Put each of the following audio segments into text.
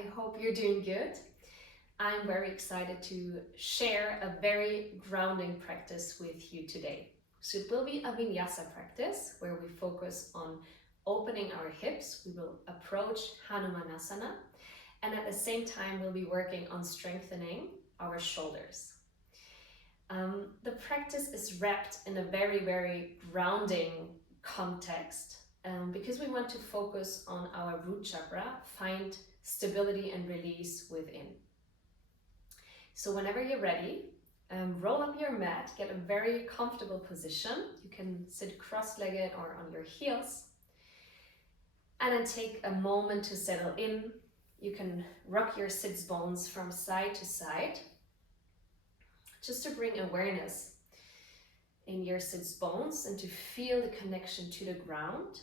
I hope you're doing good. I'm very excited to share a very grounding practice with you today. So it will be a Vinyasa practice where we focus on opening our hips. We will approach Hanumanasana, and at the same time we'll be working on strengthening our shoulders. The practice is wrapped in a very grounding context because we want to focus on our root chakra, find stability and release within. So whenever you're ready, roll up your mat, get a very comfortable position. You can sit cross-legged or on your heels. And then take a moment to settle in. You can rock your sits bones from side to side, just to bring awareness in your sits bones and to feel the connection to the ground.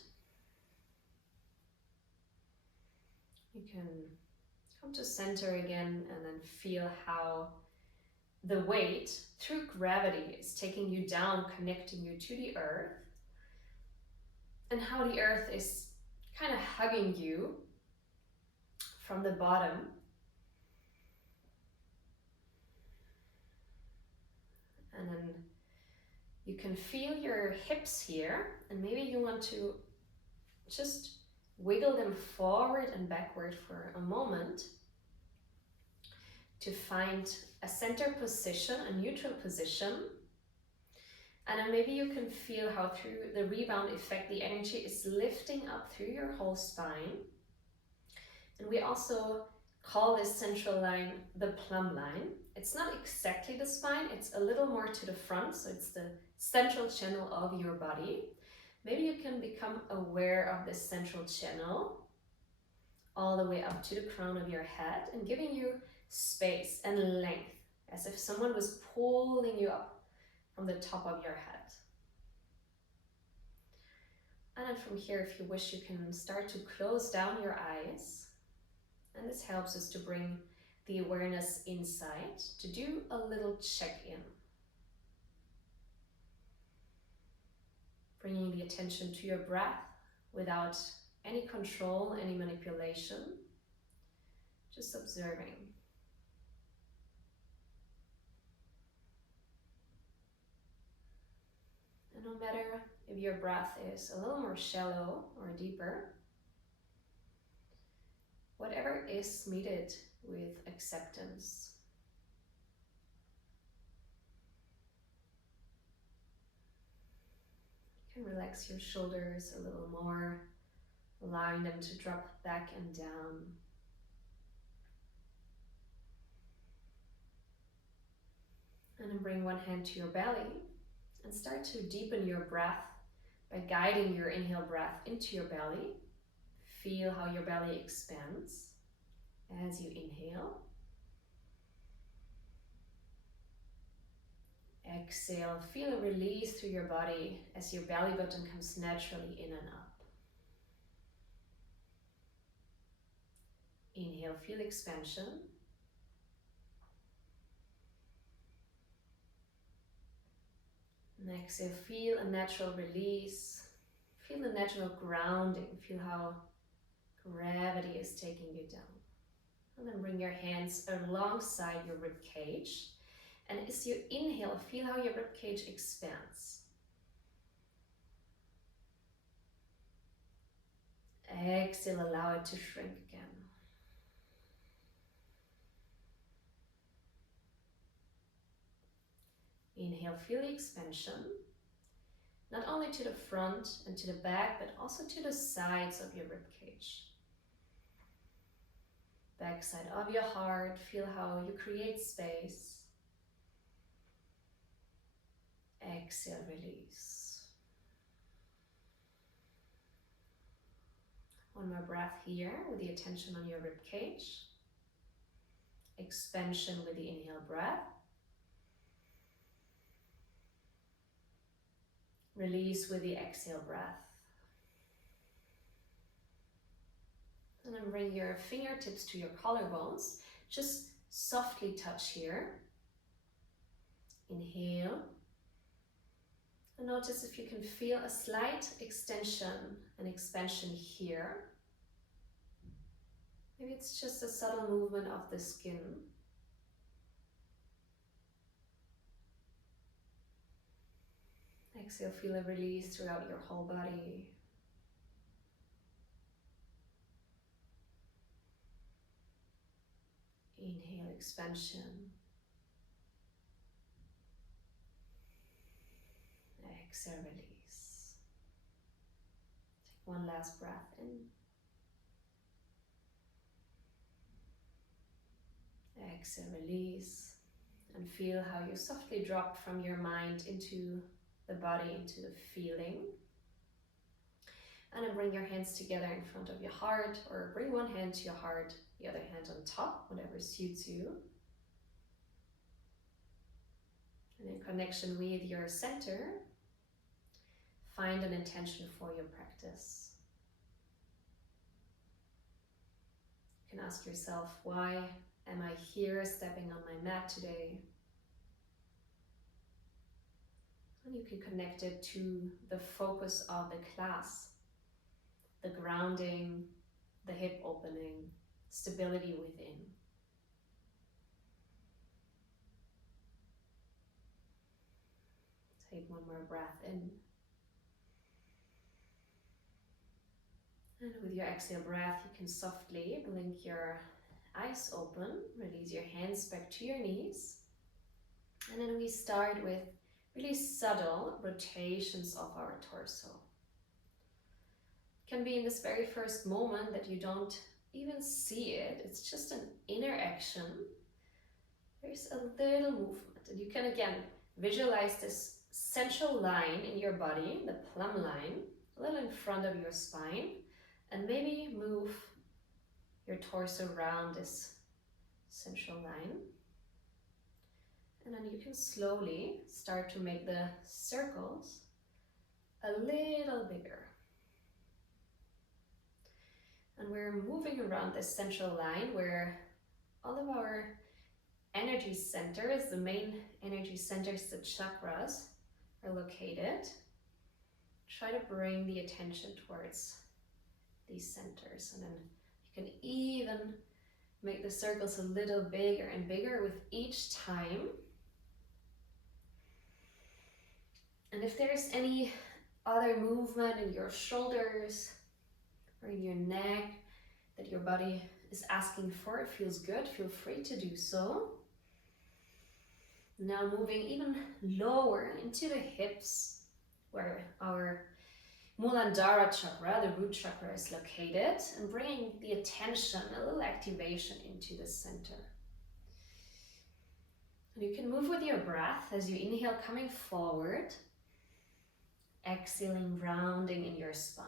You can come to center again and then feel how the weight through gravity is taking you down, connecting you to the earth, and how the earth is kind of hugging you from the bottom. And then you can feel your hips here, and maybe you want to just wiggle them forward and backward for a moment to find a center position, a neutral position. And then maybe you can feel how through the rebound effect, the energy is lifting up through your whole spine. And we also call this central line the plumb line. It's not exactly the spine, it's a little more to the front, so it's the central channel of your body. Maybe you can become aware of this central channel all the way up to the crown of your head and giving you space and length, as if someone was pulling you up from the top of your head. And then from here, if you wish, you can start to close down your eyes. And this helps us to bring the awareness inside, to do a little check-in. Bringing the attention to your breath without any control, any manipulation, just observing. And no matter if your breath is a little more shallow or deeper, whatever is needed with acceptance. You can relax your shoulders a little more, allowing them to drop back and down. And then bring one hand to your belly and start to deepen your breath by guiding your inhale breath into your belly. Feel how your belly expands as you inhale. Exhale, feel a release through your body as your belly button comes naturally in and up. Inhale, feel expansion. And exhale, feel a natural release. Feel the natural grounding. Feel how gravity is taking you down. And then bring your hands alongside your rib cage. And as you inhale, feel how your rib cage expands. Exhale, allow it to shrink again. Inhale, feel the expansion, not only to the front and to the back, but also to the sides of your rib cage. Back side of your heart, feel how you create space. Exhale, release. One more breath here with the attention on your rib cage. Expansion with the inhale breath. Release with the exhale breath. And then bring your fingertips to your collarbones. Just softly touch here. Inhale. And notice if you can feel a slight extension and expansion here. Maybe it's just a subtle movement of the skin. Exhale, feel a release throughout your whole body. Inhale, expansion. Exhale, release. Take one last breath in. Exhale, release. And feel how you softly drop from your mind into the body, into the feeling. And then bring your hands together in front of your heart, or bring one hand to your heart, the other hand on top, whatever suits you. And in connection with your center, find an intention for your practice. You can ask yourself, why am I here stepping on my mat today? And you can connect it to the focus of the class. The grounding, the hip opening, stability within. Take one more breath in. And with your exhale breath, you can softly blink your eyes open, release your hands back to your knees. And then we start with really subtle rotations of our torso. Can be in this very first moment that you don't even see it. It's just an inner action. There's a little movement, and you can again visualize this central line in your body, the plumb line, a little in front of your spine, and maybe move your torso around this central line. And then you can slowly start to make the circles a little bigger. And we're moving around this central line where all of our energy centers, the main energy centers, the chakras, are located. Try to bring the attention towards these centers. And then you can even make the circles a little bigger and bigger with each time. And if there's any other movement in your shoulders, or in your neck that your body is asking for, it feels good, feel free to do so. Now moving even lower into the hips, where our Muladhara chakra, the root chakra, is located, and bringing the attention, a little activation into the center. And you can move with your breath as you inhale, coming forward, exhaling, rounding in your spine.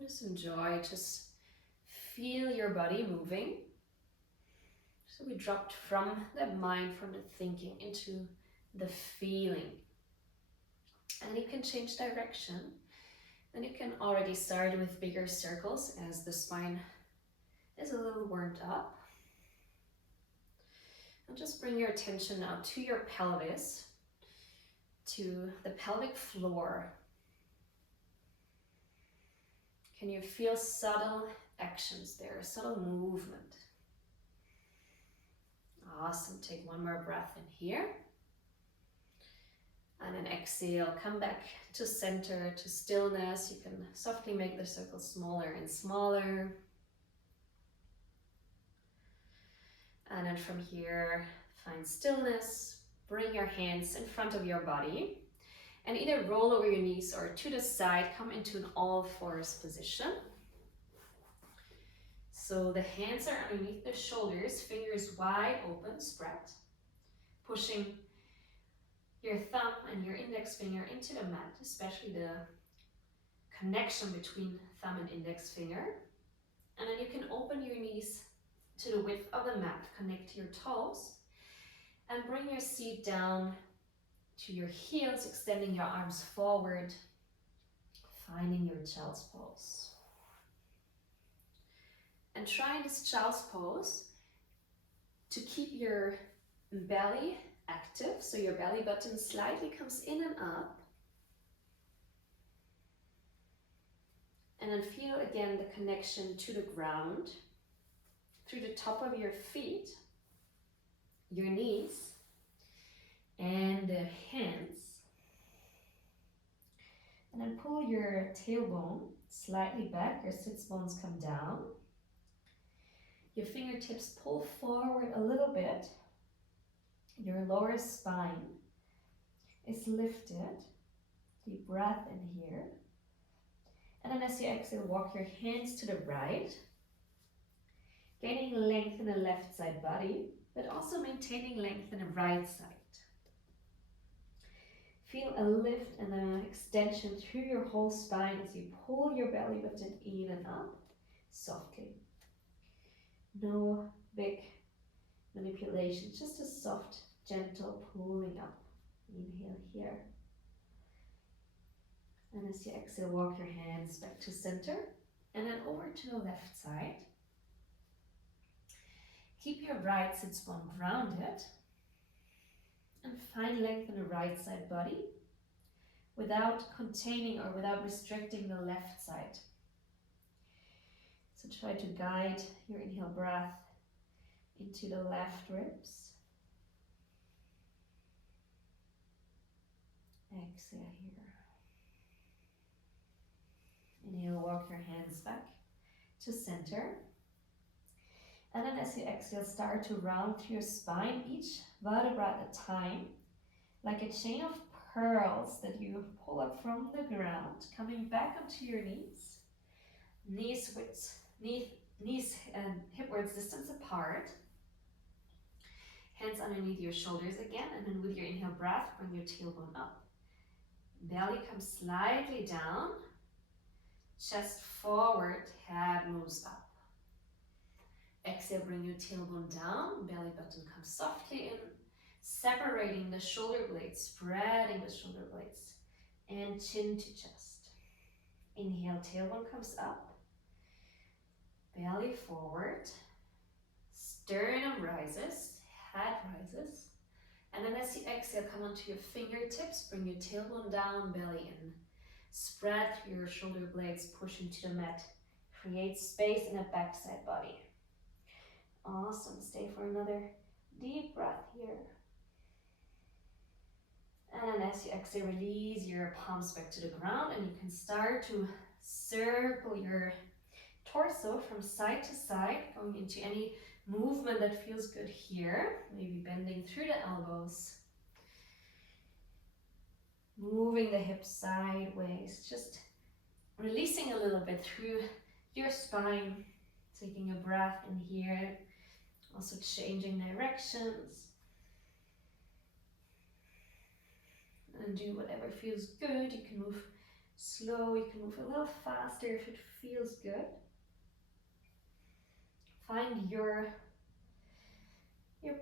Just enjoy, just feel your body moving. So we dropped from the mind, from the thinking, into the feeling. And you can change direction. And you can already start with bigger circles as the spine is a little warmed up. And just bring your attention now to your pelvis, to the pelvic floor. Can you feel subtle actions there, subtle movement? Awesome, take one more breath in here. And then exhale, come back to center, to stillness. You can softly make the circle smaller and smaller. And then from here, find stillness. Bring your hands in front of your body. And either roll over your knees or to the side, come into an all fours position. So the hands are underneath the shoulders, fingers wide open, spread. Pushing your thumb and your index finger into the mat, especially the connection between thumb and index finger. And then you can open your knees to the width of the mat, connect your toes, and bring your seat down to your heels, extending your arms forward, finding your child's pose. And try in this child's pose to keep your belly active, so your belly button slightly comes in and up. And then feel again the connection to the ground through the top of your feet, your knees, and the hands. And then pull your tailbone slightly back, your sits bones come down. Your fingertips pull forward a little bit. Your lower spine is lifted. Deep breath in here. And then as you exhale, walk your hands to the right, gaining length in the left side body, but also maintaining length in the right side. Feel a lift and an extension through your whole spine as you pull your belly button in and up softly. No big manipulation, just a soft, gentle pulling up. Inhale here. And as you exhale, walk your hands back to center and then over to the left side. Keep your right sits bone grounded and find length in the right side body without containing or without restricting the left side. So try to guide your inhale breath into the left ribs. Exhale here. Inhale, walk your hands back to center. And then as you exhale, start to round through your spine, each vertebra at a time, like a chain of pearls that you pull up from the ground, coming back onto your knees. Knees and hip width distance apart. Hands underneath your shoulders again, and then with your inhale breath, bring your tailbone up. Belly comes slightly down. Chest forward, head moves up. Exhale, bring your tailbone down, belly button comes softly in, separating the shoulder blades, spreading the shoulder blades, and chin to chest. Inhale, tailbone comes up, belly forward, sternum rises, head rises, and then as you exhale, come onto your fingertips, bring your tailbone down, belly in. Spread through your shoulder blades, push into the mat. Create space in the backside body. Awesome. Stay for another deep breath here. And then as you exhale, release your palms back to the ground, and you can start to circle your torso from side to side, going into any movement that feels good here. Maybe bending through the elbows. Moving the hips sideways, just releasing a little bit through your spine, taking a breath in here, also changing directions. And do whatever feels good. You can move slow, you can move a little faster if it feels good. Find your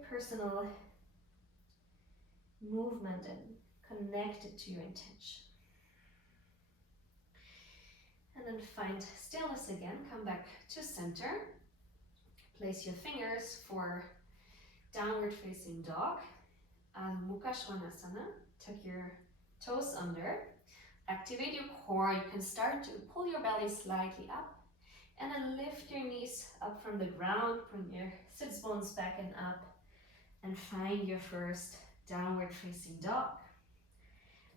personal movement and connect it to your intention. And then find stillness again. Come back to center. Place your fingers for downward facing dog. Mukha Svanasana. Tuck your toes under. Activate your core. You can start to pull your belly slightly up. And then lift your knees up from the ground. Bring your sits bones back and up. And find your first downward facing dog.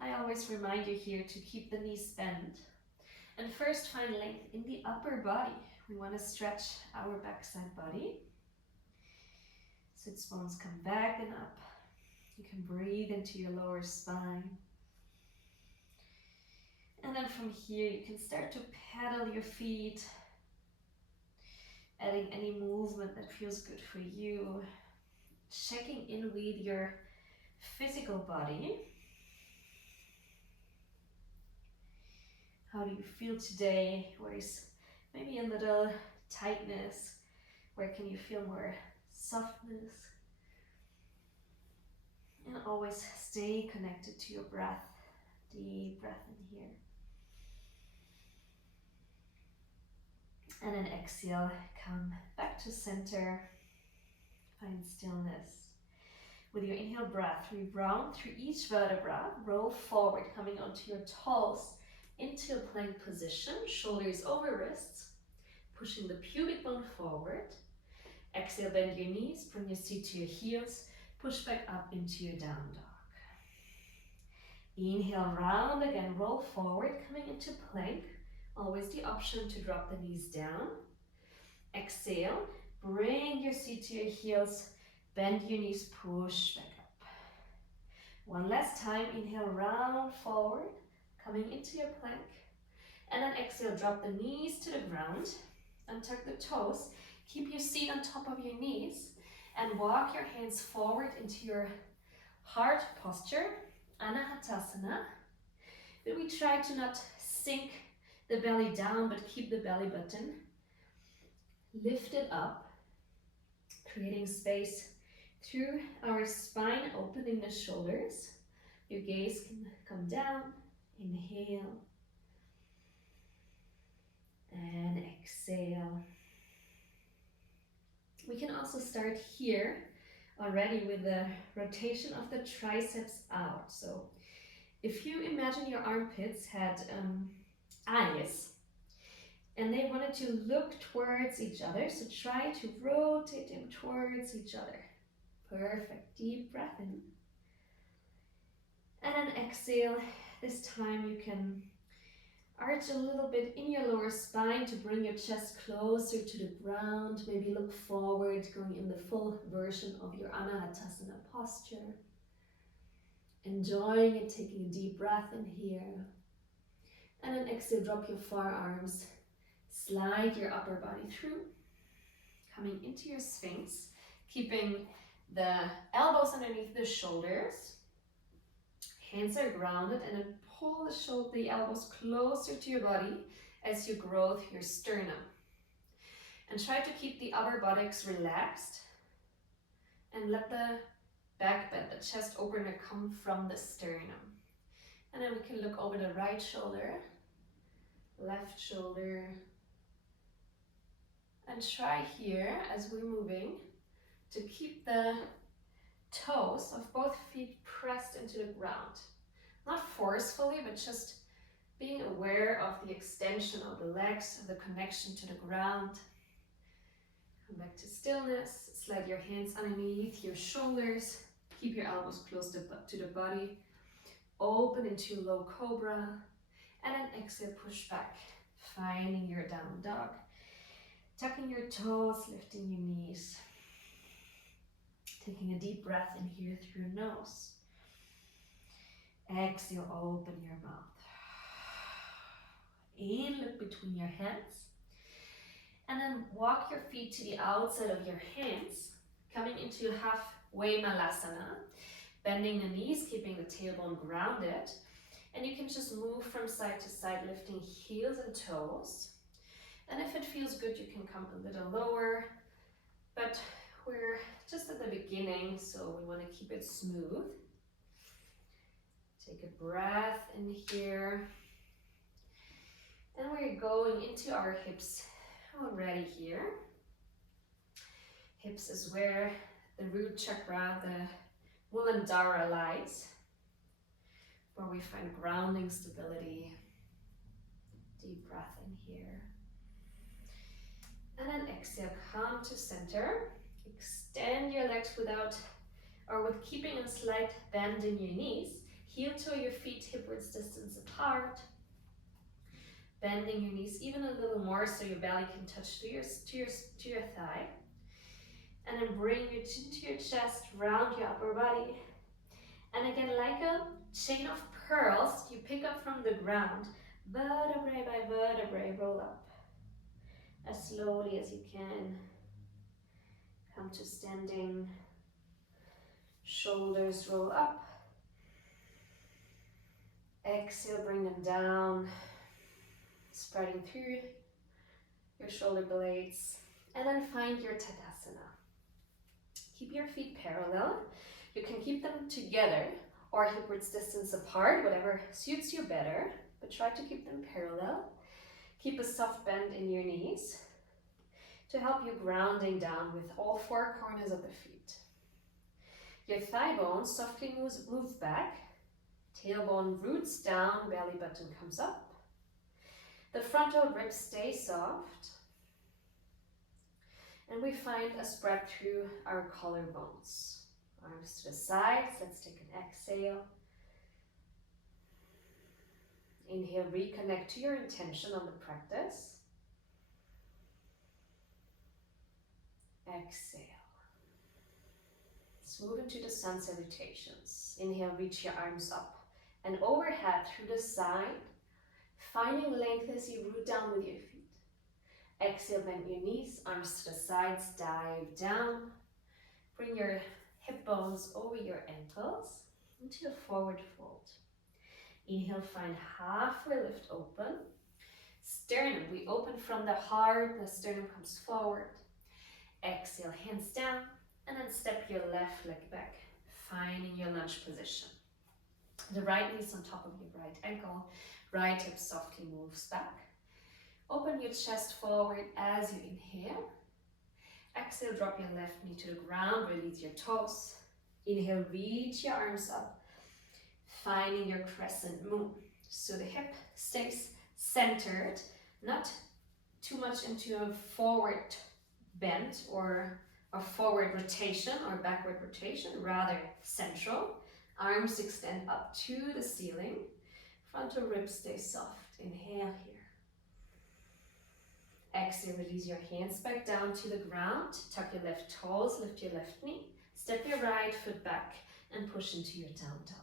I always remind you here to keep the knees bent. And first find length in the upper body. We want to stretch our backside body. Sits bones come back and up. You can breathe into your lower spine. And then from here you can start to pedal your feet, adding any movement that feels good for you. Checking in with your physical body. How do you feel today? Where is maybe a little tightness? Where can you feel more softness? And always stay connected to your breath. Deep breath in here. And then exhale, come back to center. Find stillness. With your inhale breath, we round through each vertebra, roll forward, coming onto your toes. into a plank position, shoulders over wrists, pushing the pubic bone forward. Exhale, bend your knees, bring your seat to your heels, push back up into your down dog. Inhale, round again, roll forward, coming into plank. Always the option to drop the knees down. Exhale, bring your seat to your heels, bend your knees, push back up. One last time, inhale, round forward, coming into your plank. And then exhale, drop the knees to the ground, untuck the toes, keep your seat on top of your knees, and walk your hands forward into your heart posture, Anahatasana. But we try to not sink the belly down, but keep the belly button lifted up, creating space through our spine, opening the shoulders. Your gaze can come down. Inhale and exhale. We can also start here already with the rotation of the triceps out. So if you imagine your armpits had eyes and they wanted to look towards each other, so try to rotate them towards each other. Perfect. Deep breath in. And then exhale. This time you can arch a little bit in your lower spine to bring your chest closer to the ground. Maybe look forward, going in the full version of your Anahatasana posture. Enjoying it, taking a deep breath in here. And then exhale, drop your forearms. Slide your upper body through. Coming into your Sphinx. Keeping the elbows underneath the shoulders. Hands are grounded, and then pull the elbows closer to your body as you grow through your sternum. And try to keep the upper buttocks relaxed and let the back bend, the chest opener, come from the sternum. And then we can look over the right shoulder, left shoulder, and try here as we're moving to keep the toes of both feet pressed into the ground. Not forcefully, but just being aware of the extension of the legs, of the connection to the ground. Come back to stillness. Slide your hands underneath your shoulders. Keep your elbows close to the body. Open into low cobra. And then exhale, push back. Finding your down dog. Tucking your toes, lifting your knees. Taking a deep breath in here through your nose. Exhale, open your mouth. In, look between your hands. And then walk your feet to the outside of your hands, coming into halfway malasana, bending the knees, keeping the tailbone grounded. And you can just move from side to side, lifting heels and toes. And if it feels good, you can come a little lower, but we're just at the beginning, so we want to keep it smooth. Take a breath in here. And we're going into our hips already here. Hips is where the root chakra, the Muladhara lies, where we find grounding, stability. Deep breath in here. And then exhale, come to center. Extend your legs with keeping a slight bend in your knees. Heel toe your feet hip width distance apart. Bending your knees even a little more so your belly can touch to your thigh. And then bring your chin to your chest, round your upper body. And again, like a chain of pearls, you pick up from the ground. Vertebrae by vertebrae, roll up. As slowly as you can. Come to standing. Shoulders roll up. Exhale, bring them down. Spreading through your shoulder blades. And then find your Tadasana. Keep your feet parallel. You can keep them together or hip width distance apart, whatever suits you better. But try to keep them parallel. Keep a soft bend in your knees to help you grounding down with all four corners of the feet. Your thigh bone softly moves back. Tailbone roots down, belly button comes up. The frontal ribs stay soft. And we find a spread through our collarbones. Arms to the sides. Let's take an exhale. Inhale, reconnect to your intention on the practice. Exhale. Let's move into the sun salutations. Inhale, reach your arms up and overhead through the side, finding length as you root down with your feet. Exhale, bend your knees, arms to the sides, dive down. Bring your hip bones over your ankles into a forward fold. Inhale, find halfway lift open. Sternum, we open from the heart, the sternum comes forward. Exhale, hands down, and then step your left leg back, finding your lunge position. The right knee is on top of your right ankle, right hip softly moves back. Open your chest forward as you inhale. Exhale, drop your left knee to the ground, release your toes. Inhale, reach your arms up, finding your crescent moon. So the hip stays centered, not too much into a forward bend or a forward rotation or backward rotation, rather central. Arms extend up to the ceiling. Frontal ribs stay soft. Inhale here. Exhale, release your hands back down to the ground. Tuck your left toes, lift your left knee. Step your right foot back and push into your down dog.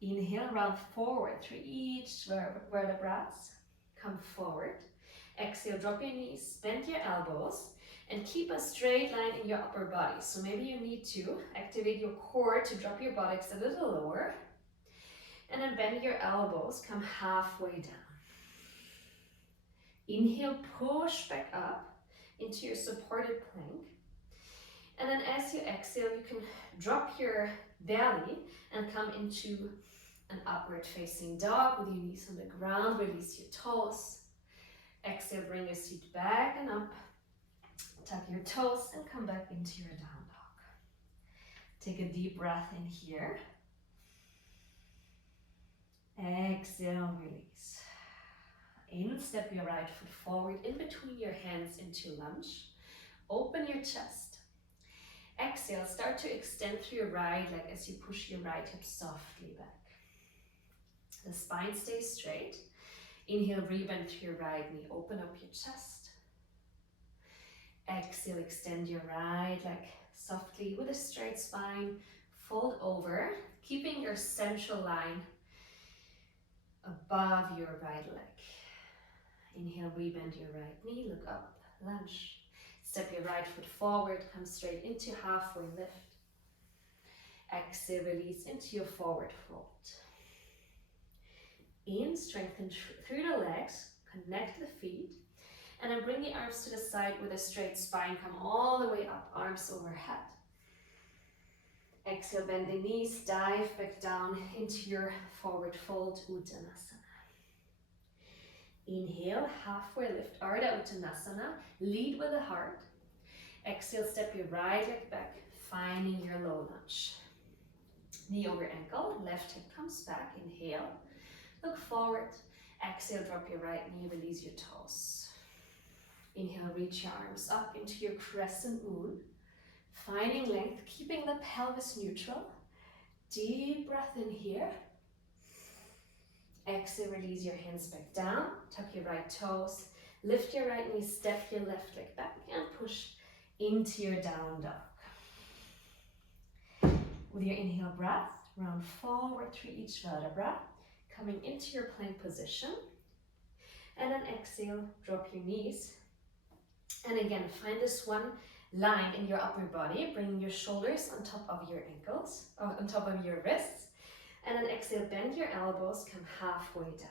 Inhale, round forward through each vertebra. Come forward. Exhale, drop your knees, bend your elbows, and keep a straight line in your upper body. So maybe you need to activate your core to drop your buttocks a little lower. And then bend your elbows, come halfway down. Inhale, push back up into your supported plank. And then as you exhale, you can drop your belly and come into an upward facing dog with your knees on the ground. Release your toes. Exhale, bring your seat back and up. Tuck your toes and come back into your down dog. Take a deep breath in here. Exhale, release. In, step your right foot forward in between your hands into lunge. Open your chest. Exhale, start to extend through your right leg as you push your right hip softly back. The spine stays straight. Inhale, rebend through your right knee. Open up your chest. Exhale, extend your right leg softly with a straight spine. Fold over, keeping your central line above your right leg. Inhale, rebend your right knee, look up, lunge. Step your right foot forward, come straight into halfway lift. Exhale, release into your forward fold. In, strengthen through the legs, connect the feet, and then bring the arms to the side with a straight spine. Come all the way up, arms overhead. Exhale, bend the knees, dive back down into your forward fold, Uttanasana. Inhale, halfway lift, Ardha Uttanasana. Lead with the heart. Exhale, step your right leg back, finding your low lunge. Knee over ankle, left hip comes back. Inhale, look forward. Exhale, drop your right knee, release your toes. Inhale, reach your arms up into your crescent moon. Finding length, keeping the pelvis neutral. Deep breath in here. Exhale, release your hands back down. Tuck your right toes. Lift your right knee, step your left leg back and push into your down dog. With your inhale breath, round forward through each vertebra, coming into your plank position. And then exhale, drop your knees. And again, find this one line in your upper body, bringing your shoulders on top of your ankles, or on top of your wrists. And then exhale, bend your elbows, come halfway down.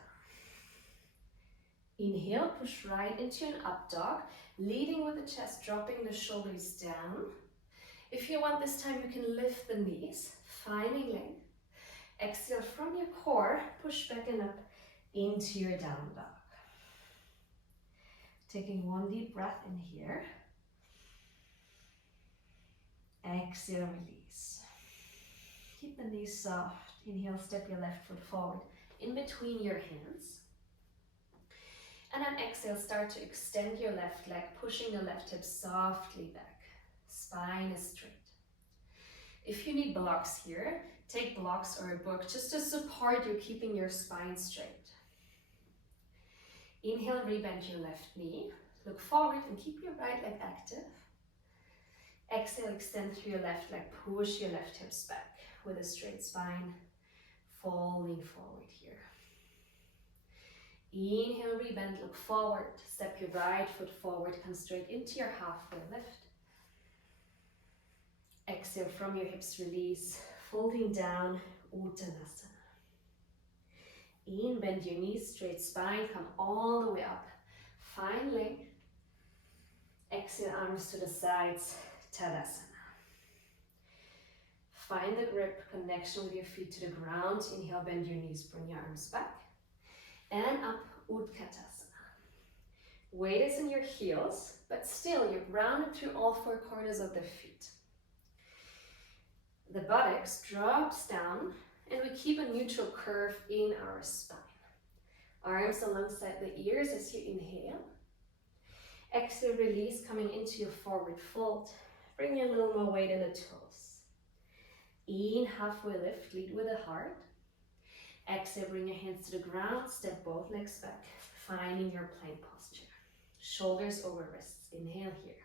Inhale, push right into an up dog, leading with the chest, dropping the shoulders down. If you want this time, you can lift the knees, finding length. Exhale from your core, push back and up into your down dog. Taking one deep breath in here. Exhale, release. Keep the knees soft. Inhale, step your left foot forward in between your hands. And then exhale, start to extend your left leg, pushing the left hip softly back. Spine is straight. If you need blocks here, take blocks or a book just to support you, keeping your spine straight. Inhale, rebend your left knee. Look forward and keep your right leg active. Exhale, extend through your left leg, push your left hips back with a straight spine, falling forward here. Inhale, rebend, look forward, step your right foot forward, come straight into your halfway lift. Exhale, from your hips release, folding down, Uttanasana. In, bend your knees, straight spine, come all the way up, find length. Exhale, arms to the sides, Tadasana. Find the grip, connection with your feet to the ground. Inhale, bend your knees, bring your arms back. And up, Utkatasana. Weight is in your heels, but still you're grounded through all four corners of the feet. The buttocks drops down, and we keep a neutral curve in our spine. Arms alongside the ears as you inhale. Exhale, release, coming into your forward fold. Bring a little more weight in the toes. In, halfway lift, lead with the heart. Exhale, bring your hands to the ground, step both legs back, finding your plank posture. Shoulders over wrists, inhale here.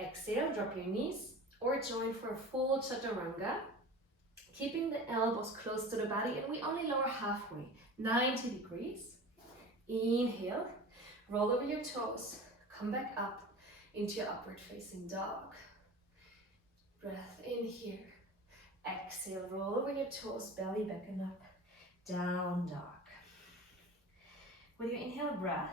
Exhale, drop your knees or join for a full chaturanga, keeping the elbows close to the body, and we only lower halfway, 90 degrees. Inhale, roll over your toes, come back up into your upward facing dog. Breath in here. Exhale, roll over your toes, belly back and up, down dog. With your inhale breath,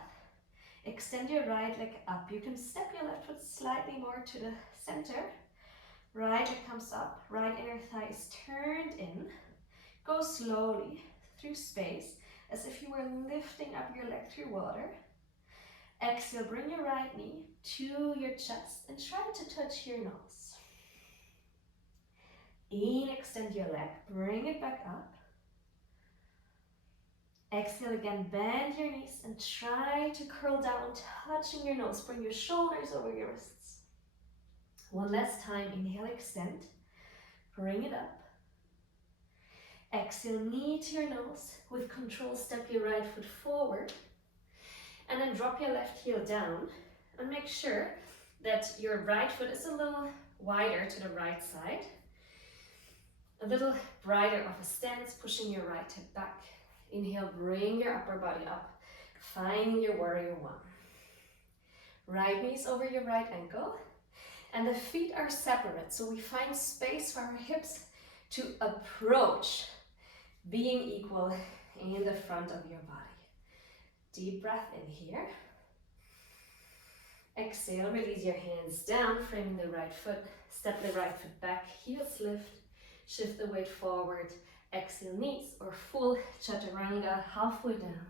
extend your right leg up. You can step your left foot slightly more to the center. Right leg comes up, right inner thigh is turned in. Go slowly through space as if you were lifting up your leg through water. Exhale, bring your right knee to your chest and try to touch your nose. In, extend your leg, bring it back up. Exhale again, bend your knees and try to curl down, touching your nose. Bring your shoulders over your wrists. One last time, inhale, extend, bring it up. Exhale, knee to your nose. With control, step your right foot forward. And then drop your left heel down. And make sure that your right foot is a little wider to the right side. A little brighter of a stance, pushing your right hip back. Inhale, bring your upper body up. Find your warrior one. Right knees over your right ankle. And the feet are separate, so we find space for our hips to approach, being equal in the front of your body. Deep breath in here. Exhale, release your hands down, framing the right foot. Step the right foot back, heels lift. Shift the weight forward. Exhale, knees or full chaturanga, halfway down.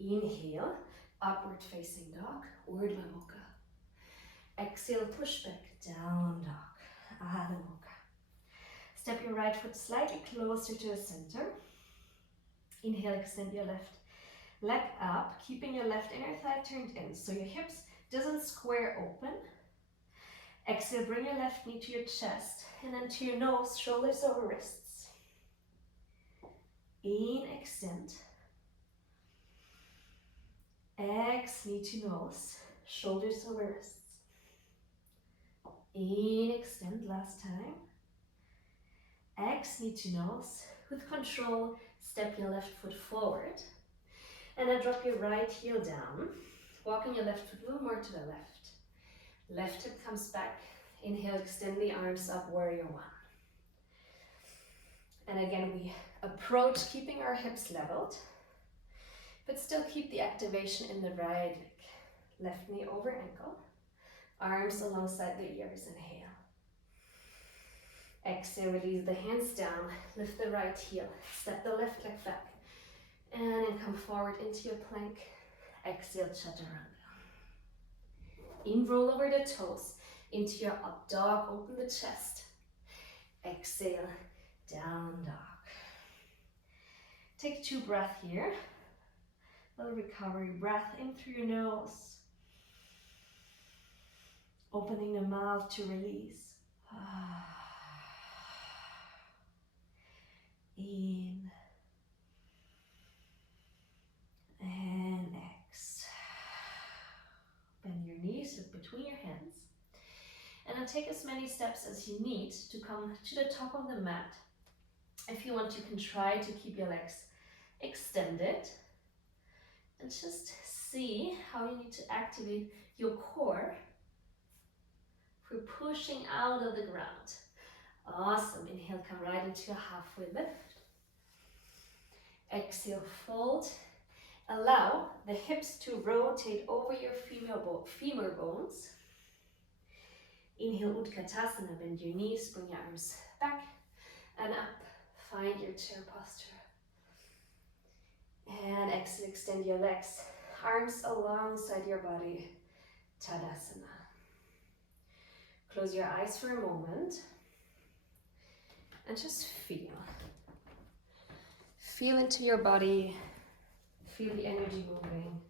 Inhale, upward facing dog, Urdhva Mukha. Exhale, push back, down dog, Adho Mukha. Step your right foot slightly closer to the center. Inhale, extend your left leg up, keeping your left inner thigh turned in so your hips doesn't square open. Exhale, bring your left knee to your chest and then to your nose, shoulders over wrists. In, extend. Ex, knee to nose, shoulders over wrists. In, extend, last time. Ex, knee to nose. With control, step your left foot forward. And then drop your right heel down, walking your left foot a little more to the left. Left hip comes back. Inhale, extend the arms up, warrior one. And again, we approach, keeping our hips leveled, but still keep the activation in the right leg. Left knee over ankle, arms alongside the ears, inhale. Exhale, release the hands down, lift the right heel, step the left leg back, and then come forward into your plank. Exhale, chaturanga. In, roll over the toes, into your up dog, open the chest. Exhale, down dog. Take 2 breaths here. Little recovery, breath in through your nose. Opening the mouth to release. In and exhale. Bend your knees, look between your hands. And then take as many steps as you need to come to the top of the mat. If you want, you can try to keep your legs extended. And just see how you need to activate your core for pushing out of the ground. Awesome. Inhale, come right into a halfway lift. Exhale, fold. Allow the hips to rotate over your femur bones. Inhale, Utkatasana, bend your knees, bring your arms back and up. Find your chair posture. And exhale, extend your legs, arms alongside your body, Tadasana. Close your eyes for a moment and just feel. Feel into your body, feel the energy moving.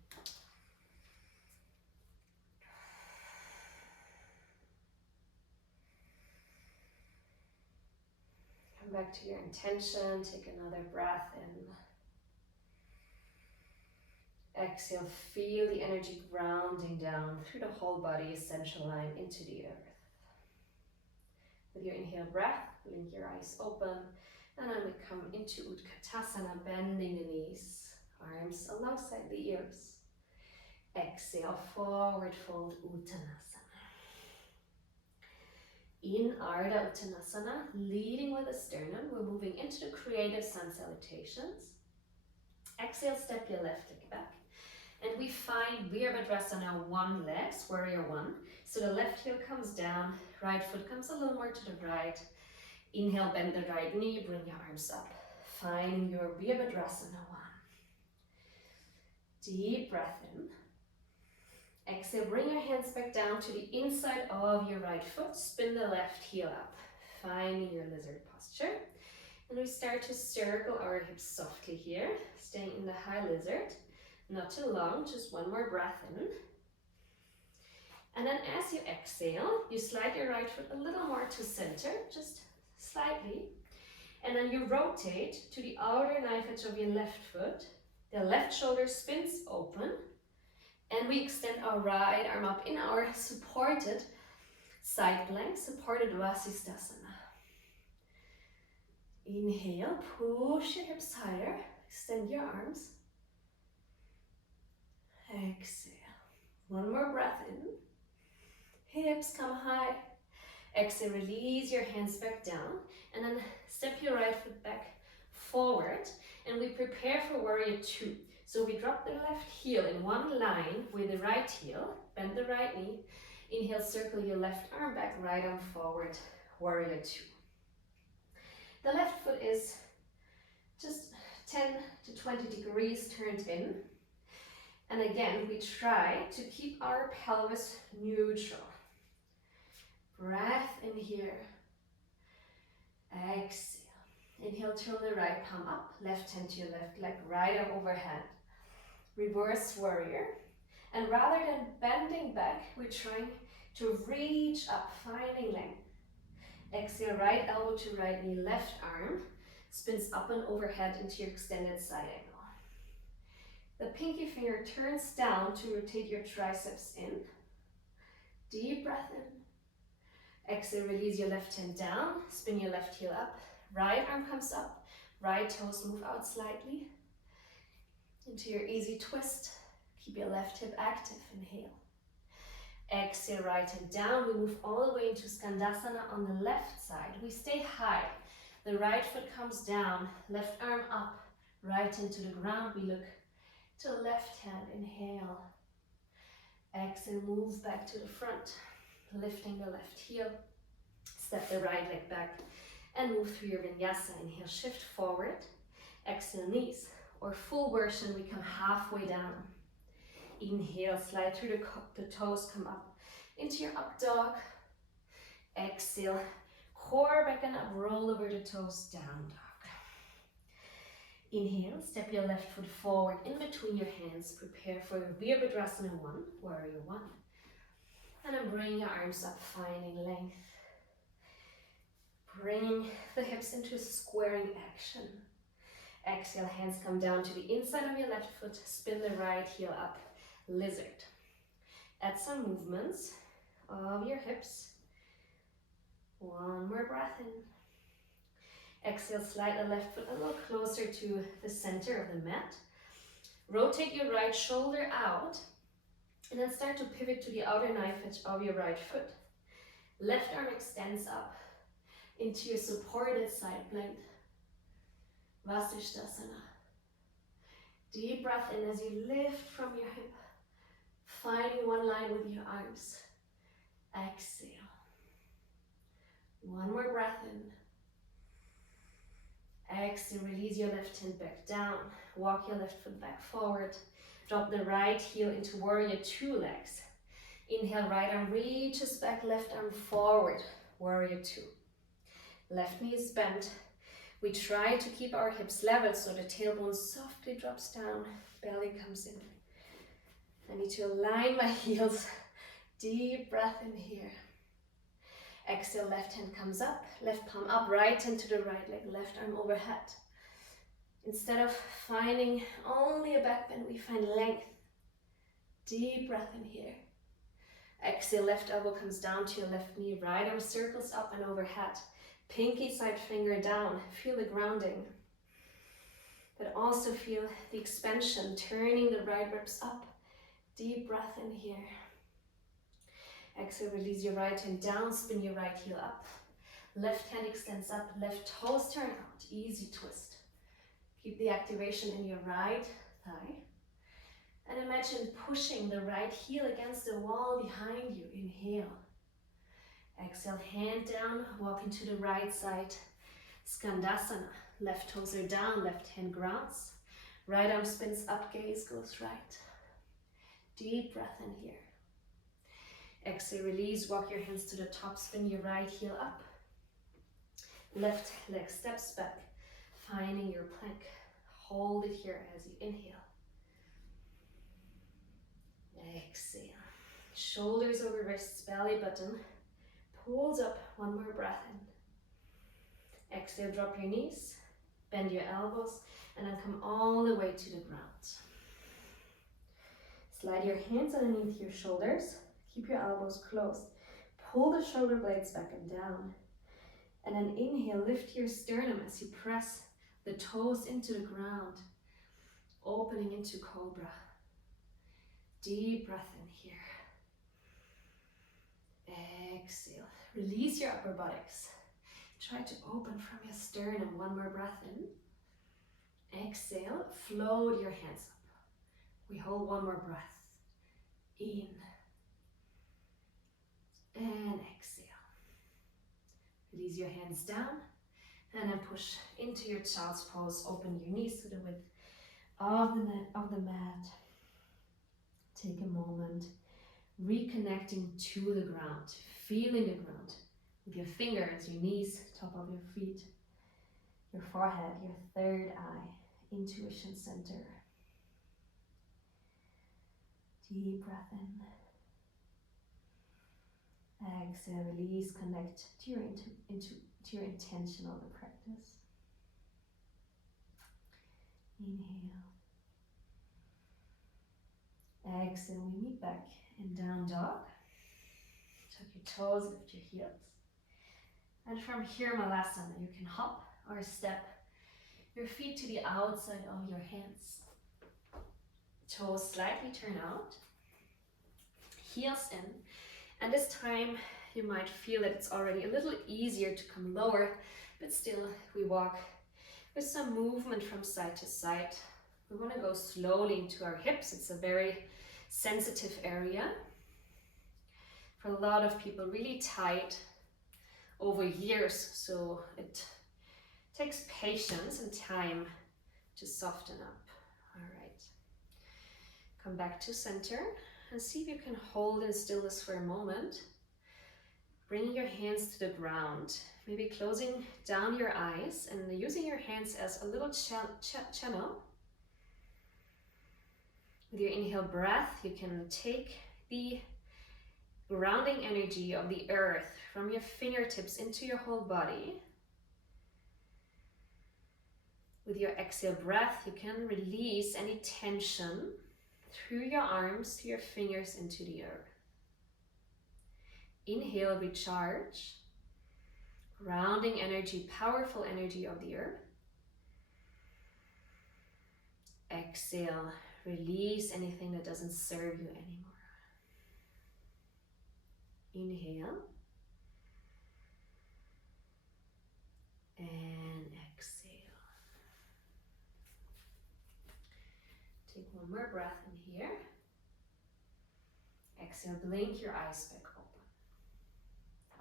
Come back to your intention, take another breath in. Exhale, feel the energy grounding down through the whole body, essential line into the earth. With your inhale breath, blink your eyes open, and then we come into Utkatasana, bending the knees, arms alongside the ears. Exhale, forward fold, Uttanasana. In Ardha Uttanasana, leading with the sternum, we're moving into the creative sun salutations. Exhale, step your left leg back. And we find Virabhadrasana one legs, warrior one. So the left heel comes down, right foot comes a little more to the right. Inhale, bend the right knee, bring your arms up. Find your Virabhadrasana one. Deep breath in. Exhale, bring your hands back down to the inside of your right foot. Spin the left heel up. Finding your lizard posture. And we start to circle our hips softly here, staying in the high lizard. Not too long, just one more breath in. And then as you exhale, you slide your right foot a little more to center, just slightly. And then you rotate to the outer knife edge of your left foot. The left shoulder spins open. And we extend our right arm up in our supported side plank, supported Vasisthasana. Inhale, push your hips higher, extend your arms. Exhale. One more breath in. Hips come high. Exhale, release your hands back down. And then step your right foot back forward. And we prepare for warrior two. So we drop the left heel in one line with the right heel. Bend the right knee. Inhale, circle your left arm back, right arm forward. Warrior two. The left foot is just 10 to 20 degrees turned in. And again, we try to keep our pelvis neutral. Breath in here. Exhale. Inhale, turn the right palm up, left hand to your left leg, right arm overhead. Reverse warrior. And rather than bending back, we're trying to reach up, finding length. Exhale, right elbow to right knee, left arm spins up and overhead into your extended side angle. The pinky finger turns down to rotate your triceps in. Deep breath in. Exhale, release your left hand down, spin your left heel up. Right arm comes up, right toes move out slightly. Into your easy twist. Keep your left hip active, inhale. Exhale, right hand down. We move all the way into Skandasana on the left side. We stay high. The right foot comes down, left arm up, right into the ground. We look to left hand, inhale. Exhale, move back to the front, lifting the left heel. Step the right leg back and move through your vinyasa. Inhale, shift forward. Exhale, knees. Or full version, we come halfway down. Inhale, slide through the toes, come up into your up dog. Exhale, core back and up, roll over the toes, down dog. Inhale, step your left foot forward in between your hands. Prepare for Virabhadrasana 1, Warrior 1. And then bring your arms up, finding length. Bring the hips into squaring action. Exhale, hands come down to the inside of your left foot. Spin the right heel up, lizard. Add some movements of your hips. One more breath in. Exhale, slide the left foot a little closer to the center of the mat. Rotate your right shoulder out and then start to pivot to the outer knife edge of your right foot. Left arm extends up into your supported side plank. Vasisthasana. Deep breath in as you lift from your hip, finding one line with your arms. Exhale. One more breath in. Exhale, release your left hand back down. Walk your left foot back forward. Drop the right heel into Warrior 2 legs. Inhale, right arm reaches back, left arm forward. Warrior 2. Left knee is bent. We try to keep our hips level so the tailbone softly drops down, belly comes in. I need to align my heels. Deep breath in here. Exhale, left hand comes up, left palm up, right hand to the right leg, left arm overhead. Instead of finding only a back bend, we find length. Deep breath in here. Exhale, left elbow comes down to your left knee, right arm circles up and overhead. Pinky side finger down, feel the grounding. But also feel the expansion, turning the right ribs up. Deep breath in here. Exhale, release your right hand down, spin your right heel up. Left hand extends up, left toes turn out, easy twist. Keep the activation in your right thigh. And imagine pushing the right heel against the wall behind you. Inhale. Exhale, hand down, walk into the right side. Skandasana. Left toes are down, left hand grounds. Right arm spins up, gaze goes right. Deep breath in here. Exhale, release, walk your hands to the top, spin your right heel up. Left leg steps back, finding your plank. Hold it here as you inhale. Exhale. Shoulders over wrists, belly button. Pulls up, one more breath in. Exhale, drop your knees, bend your elbows, and then come all the way to the ground. Slide your hands underneath your shoulders. Keep your elbows closed. Pull the shoulder blades back and down. And then inhale, lift your sternum as you press the toes into the ground, opening into cobra. Deep breath in here. Exhale. Release your upper buttocks. Try to open from your sternum. One more breath in. Exhale. Float your hands up. We hold one more breath. In. And exhale. Release your hands down. And then push into your child's pose. Open your knees to the width of the mat. Take a moment. Reconnecting to the ground. Feeling the ground. With your fingers, your knees, top of your feet. Your forehead, your third eye. Intuition center. Deep breath in. Exhale, release, connect to your intention of the practice. Inhale. Exhale, we meet back in down dog. Tuck your toes, lift your heels. And from here, Malasana, you can hop or step your feet to the outside of your hands. Toes slightly turn out. Heels in. And this time you might feel that it's already a little easier to come lower, but still we walk with some movement from side to side. We want to go slowly into our hips. It's a very sensitive area. For a lot of people, really tight over years, so it takes patience and time to soften up. All right. Come back to center and see if you can hold in stillness for a moment. Bringing your hands to the ground, maybe closing down your eyes and using your hands as a little channel. With your inhale breath, you can take the grounding energy of the earth from your fingertips into your whole body. With your exhale breath, you can release any tension through your arms, through your fingers into the earth. Inhale, recharge. Grounding energy, powerful energy of the earth. Exhale, release anything that doesn't serve you anymore. Inhale. And exhale. Take one more breath in here. Exhale, blink your eyes back open.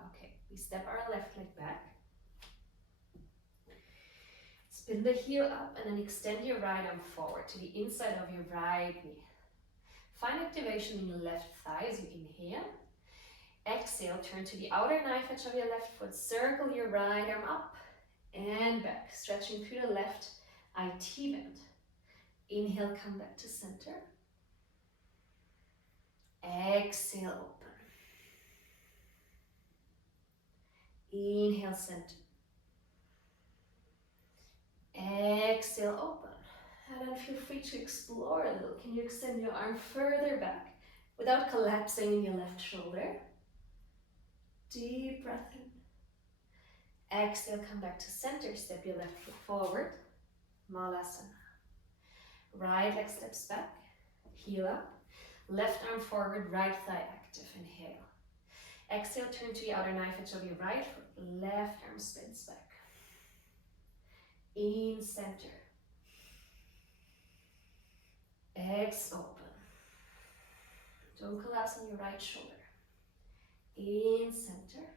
Okay, we step our left leg back. Spin the heel up and then extend your right arm forward to the inside of your right knee. Find activation in your left thigh as you inhale. Exhale, turn to the outer knife edge of your left foot. Circle your right arm up and back, stretching through the left IT bend. Inhale, come back to center. Exhale, open. Inhale, center. Exhale, open. And then feel free to explore a little. Can you extend your arm further back without collapsing in your left shoulder? Deep breath in. Exhale, come back to center. Step your left foot forward. Malasana. Right leg steps back. Heel up. Left arm forward, right thigh active. Inhale. Exhale, turn to the outer knife edge of your right foot. Left arm spins back. In center. Exhale, open. Don't collapse on your right shoulder. In center.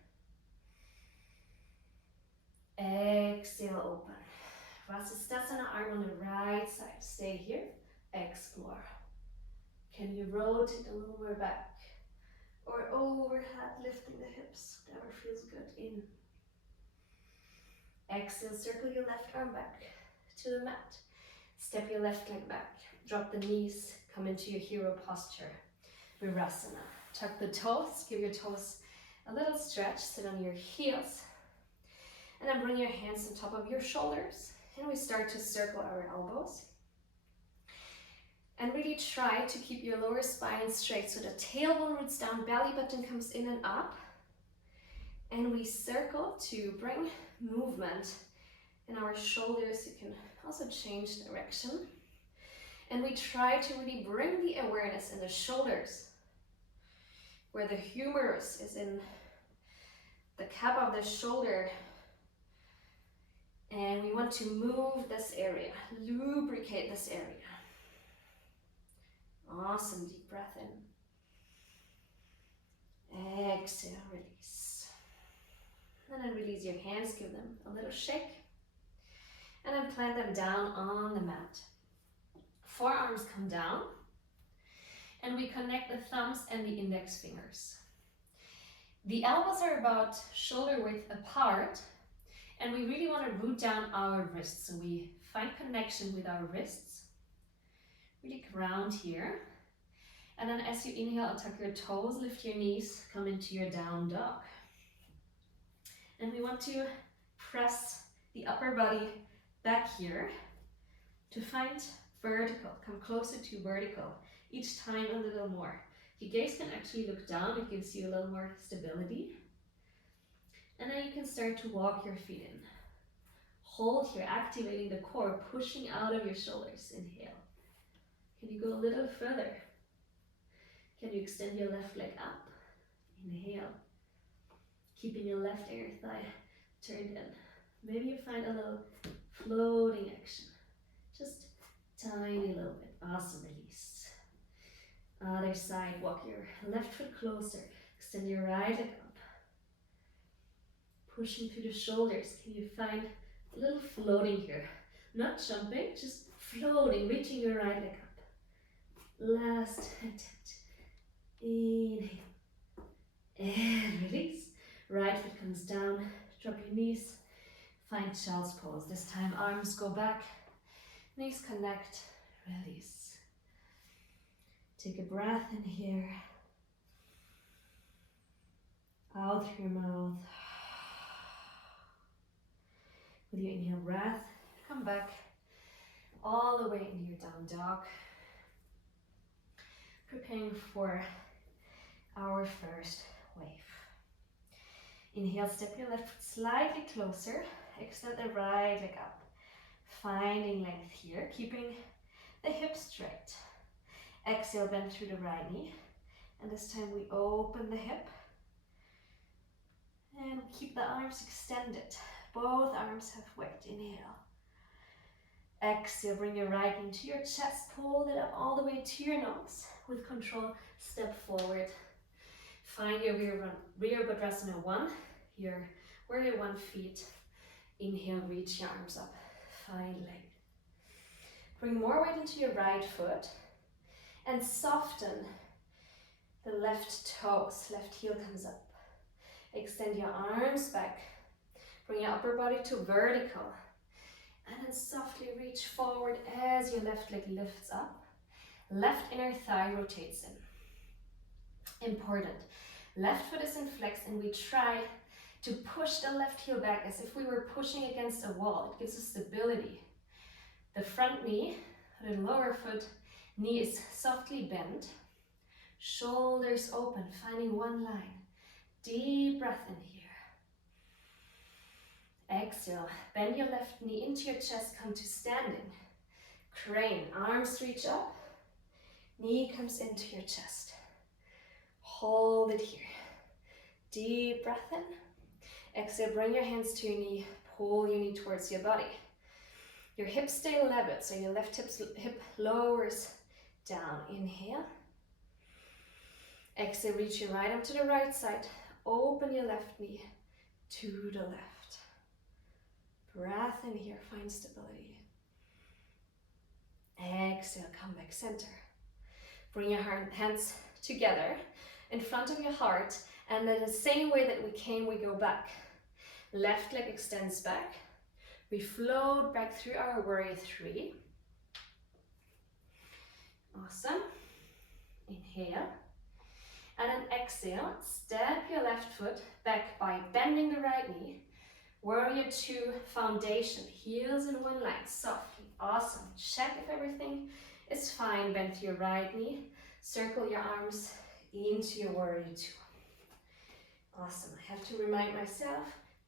Exhale, open. Vasisthasana, arm on the right side. Stay here. Explore. Can you rotate a little more back or overhead, lifting the hips, whatever feels good. In. Exhale, circle your left arm back to the mat. Step your left leg back. Drop the knees, come into your hero posture. Virasana. Tuck the toes, give your toes a little stretch, sit on your heels. And then bring your hands on top of your shoulders. And we start to circle our elbows. And really try to keep your lower spine straight so the tailbone roots down, belly button comes in and up. And we circle to bring movement in our shoulders. You can also change direction. And we try to really bring the awareness in the shoulders, where the humerus is in the cap of the shoulder. And we want to move this area, lubricate this area. Awesome, deep breath in. Exhale, release. And then release your hands, give them a little shake. And then plant them down on the mat. Forearms come down. And we connect the thumbs and the index fingers. The elbows are about shoulder width apart. And we really want to root down our wrists. So we find connection with our wrists. Really ground here. And then as you inhale, tuck your toes, lift your knees, come into your down dog. And we want to press the upper body back here to find vertical. Come closer to vertical. Each time a little more. Your gaze can actually look down. It gives you a little more stability. And then you can start to walk your feet in. Hold here, activating the core, pushing out of your shoulders. Inhale. Can you go a little further? Can you extend your left leg up? Inhale. Keeping your left inner thigh turned in. Maybe you find a little floating action. Just tiny little bit. Awesome, release. Other side, walk your left foot closer. Extend your right leg up. Pushing through the shoulders. Can you find a little floating here? Not jumping, just floating, reaching your right leg up. Last attempt. Inhale. And release. Right foot comes down, drop your knees, find child's pose. This time arms go back, knees connect, release. Take a breath in here, out through your mouth. With your inhale breath, come back all the way into your down dog. Preparing for our first wave. Inhale, step your left foot slightly closer. Extend the right leg up. Finding length here, keeping the hips straight. Exhale, bend through the right knee. And this time we open the hip. And keep the arms extended. Both arms have weight. Inhale. Exhale, bring your right knee to your chest. Pull it up all the way to your nose. With control, step forward. Find your Virabhadrasana 1, your warrior 1 feet. Inhale, reach your arms up. Find leg. Bring more weight into your right foot and soften the left toes. Left heel comes up. Extend your arms back. Bring your upper body to vertical. And then softly reach forward as your left leg lifts up. Left inner thigh rotates in. Important. Left foot is in flex and we try to push the left heel back as if we were pushing against a wall. It gives us stability. The front knee, the lower foot, knee is softly bent. Shoulders open, finding one line. Deep breath in here. Exhale, bend your left knee into your chest, come to standing. Crane, arms reach up. Knee comes into your chest. Hold it here. Deep breath in. Exhale, bring your hands to your knee. Pull your knee towards your body. Your hips stay level, so your left hip lowers down. Inhale. Exhale, reach your right arm to the right side. Open your left knee to the left. Breath in here, find stability. Exhale, come back center. Bring your hands together in front of your heart, and then the same way that we came, we go back. Left leg extends back. We float back through our warrior 3. Awesome. Inhale. And then exhale, step your left foot back by bending the right knee. Warrior 2 foundation, heels in one line, softly. Awesome. Check if everything is fine. Bend to your right knee. Circle your arms into your warrior 2. Awesome. I have to remind myself,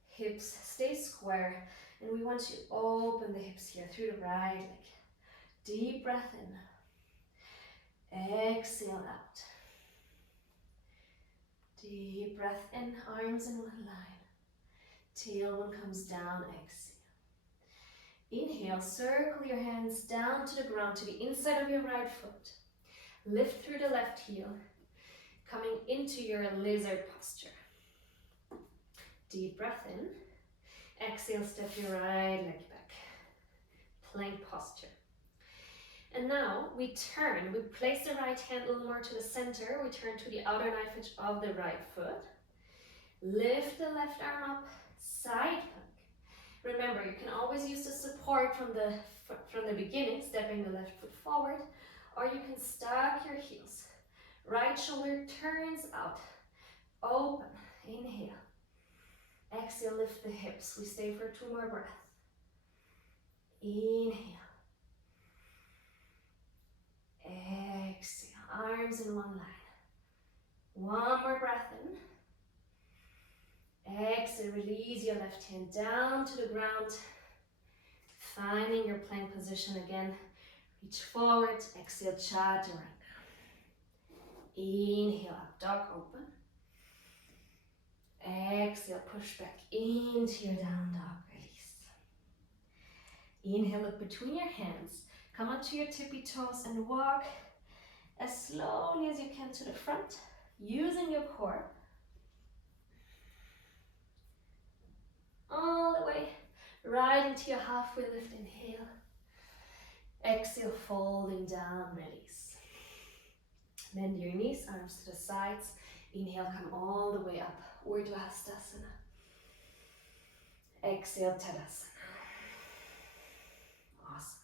hips stay square. And we want to open the hips here through the right leg. Deep breath in. Exhale out. Deep breath in, arms in one line. Tailbone comes down, exhale. Inhale, circle your hands down to the ground, to the inside of your right foot. Lift through the left heel, coming into your lizard posture. Deep breath in. Exhale, step your right leg back. Plank posture. And now we turn, we place the right hand a little more to the center. We turn to the outer knife edge of the right foot. Lift the left arm up, side plank. Remember, you can always use the support from the beginning, stepping the left foot forward, or you can stack your heels. Right shoulder turns out, open, inhale. Exhale, lift the hips. We stay for 2 more breaths. Inhale. Exhale, arms in one line. 1 more breath in. Exhale, release your left hand down to the ground. Finding your plank position again. Reach forward, exhale, chaturanga. Inhale, up dog, open. Exhale, push back into your down dog, release. Inhale, look between your hands. Come onto your tippy toes and walk as slowly as you can to the front, using your core. All the way right into your halfway lift, inhale. Exhale, folding down, release. Bend your knees, arms to the sides. Inhale, come all the way up, Urdhva-hastasana. Exhale, Tadasana. Awesome.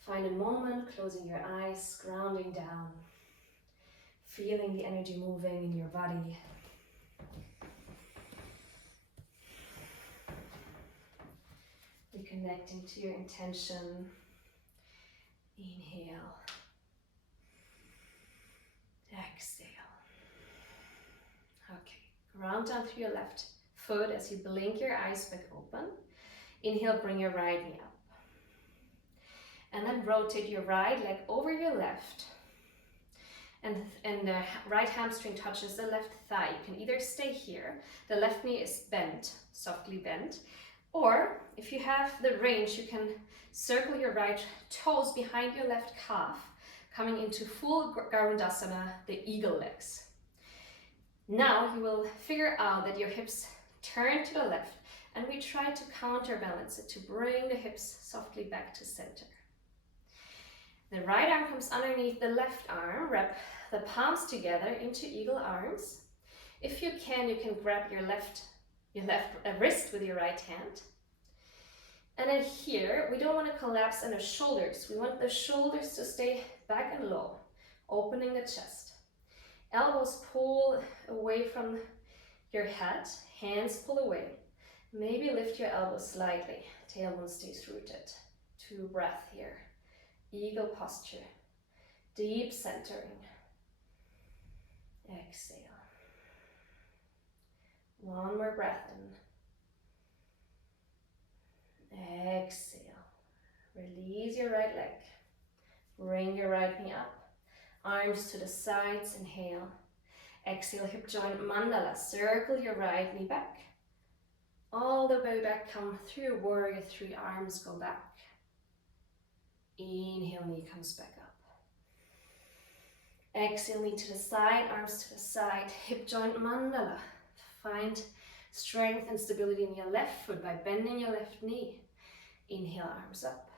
Find a moment, closing your eyes, grounding down, feeling the energy moving in your body. Reconnecting to your intention. Inhale. Exhale. Okay, ground down through your left foot as you blink your eyes back open. Inhale, bring your right knee up. And then rotate your right leg over your left. And the right hamstring touches the left thigh. You can either stay here, the left knee is bent, softly bent, or if you have the range, you can circle your right toes behind your left calf, coming into full Garudasana, the eagle legs. Now you will figure out that your hips turn to the left, and we try to counterbalance it to bring the hips softly back to center. The right arm comes underneath the left arm. Wrap the palms together into eagle arms. If you can grab your left wrist with your right hand. And then here, we don't want to collapse on the shoulders. We want the shoulders to stay back and low, opening the chest. Elbows pull away from your head, hands pull away. Maybe lift your elbows slightly, tailbone stays rooted. 2 breaths here. Eagle posture, deep centering. Exhale. 1 more breath in. Exhale. Release your right leg. Bring your right knee up. Arms to the sides, inhale. Exhale, hip joint mandala. Circle your right knee back. All the way back, come through warrior 3, arms go back. Inhale, knee comes back up. Exhale, knee to the side, arms to the side, hip joint mandala. Find strength and stability in your left foot by bending your left knee. Inhale, arms up.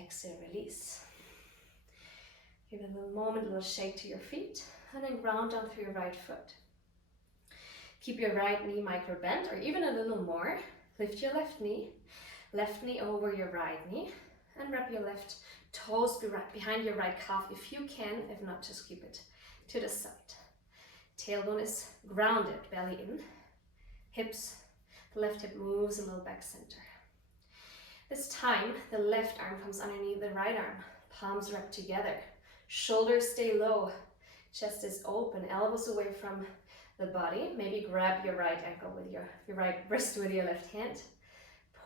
Exhale, release. Give it a little moment, a little shake to your feet, and then ground down through your right foot. Keep your right knee micro bent, or even a little more. Lift your left knee over your right knee, and wrap your left toes behind your right calf if you can. If not, just keep it to the side. Tailbone is grounded, belly in. Hips, the left hip moves a little back center. This time, the left arm comes underneath the right arm. Palms wrap together. Shoulders stay low. Chest is open, elbows away from the body. Maybe grab your right ankle with your right wrist with your left hand.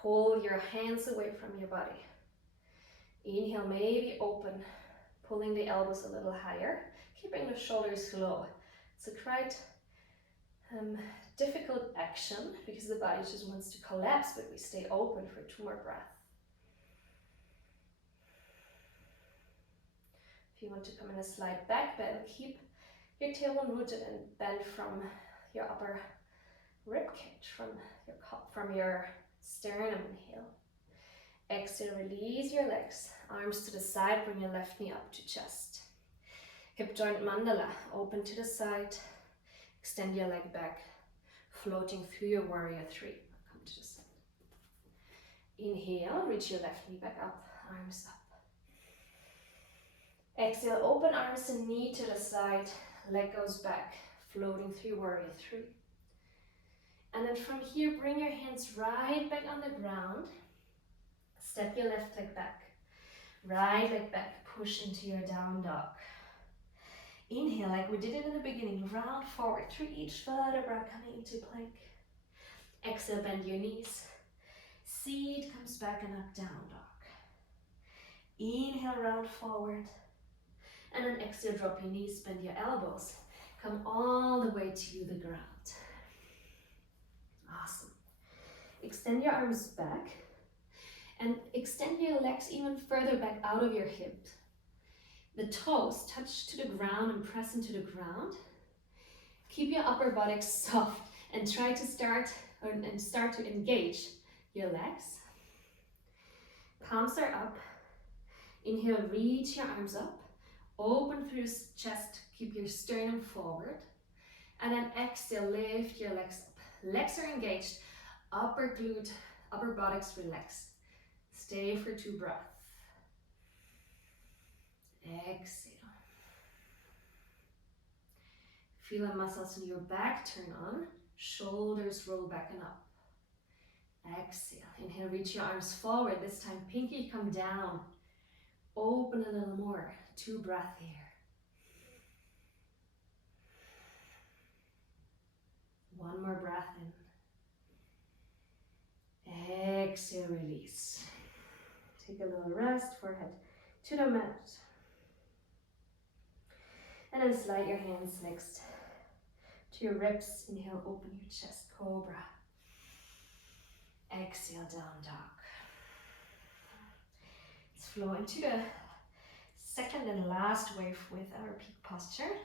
Pull your hands away from your body. Inhale, maybe open, pulling the elbows a little higher, keeping the shoulders low. It's a quite difficult action because the body just wants to collapse, but we stay open for 2 more breaths. If you want to come in a slight back bend, keep your tailbone rooted and bend from your upper rib cage, from your sternum. Inhale. Exhale, release your legs. Arms to the side, bring your left knee up to chest. Hip joint mandala, open to the side. Extend your leg back, floating through your warrior 3. Come to the side. Inhale, reach your left knee back up, arms up. Exhale, open arms and knee to the side, leg goes back, floating through warrior 3. And then from here, bring your hands right back on the ground. Step your left leg back. Right leg back, push into your down dog. Inhale, like we did it in the beginning, round forward through each vertebra, coming into plank. Exhale, bend your knees. Seat comes back and up, down dog. Inhale, round forward. And then exhale, drop your knees, bend your elbows. Come all the way to the ground. Awesome. Extend your arms back and extend your legs even further back out of your hip. The toes touch to the ground and press into the ground. Keep your upper buttocks soft and try to start to engage your legs. Palms are up. Inhale, reach your arms up. Open through the chest, keep your sternum forward. And then exhale, lift your legs up. Legs are engaged, upper glute, upper buttocks relaxed. Stay for 2 breaths. Exhale. Feel the muscles in your back turn on, shoulders roll back and up. Exhale, inhale, reach your arms forward. This time, pinky come down. Open a little more, 2 breaths here. 1 more breath in. Exhale, release. Take a little rest, forehead to the mat. And then slide your hands next to your ribs. Inhale, open your chest, cobra. Exhale, down dog. Let's flow into the second and last wave with our peak posture.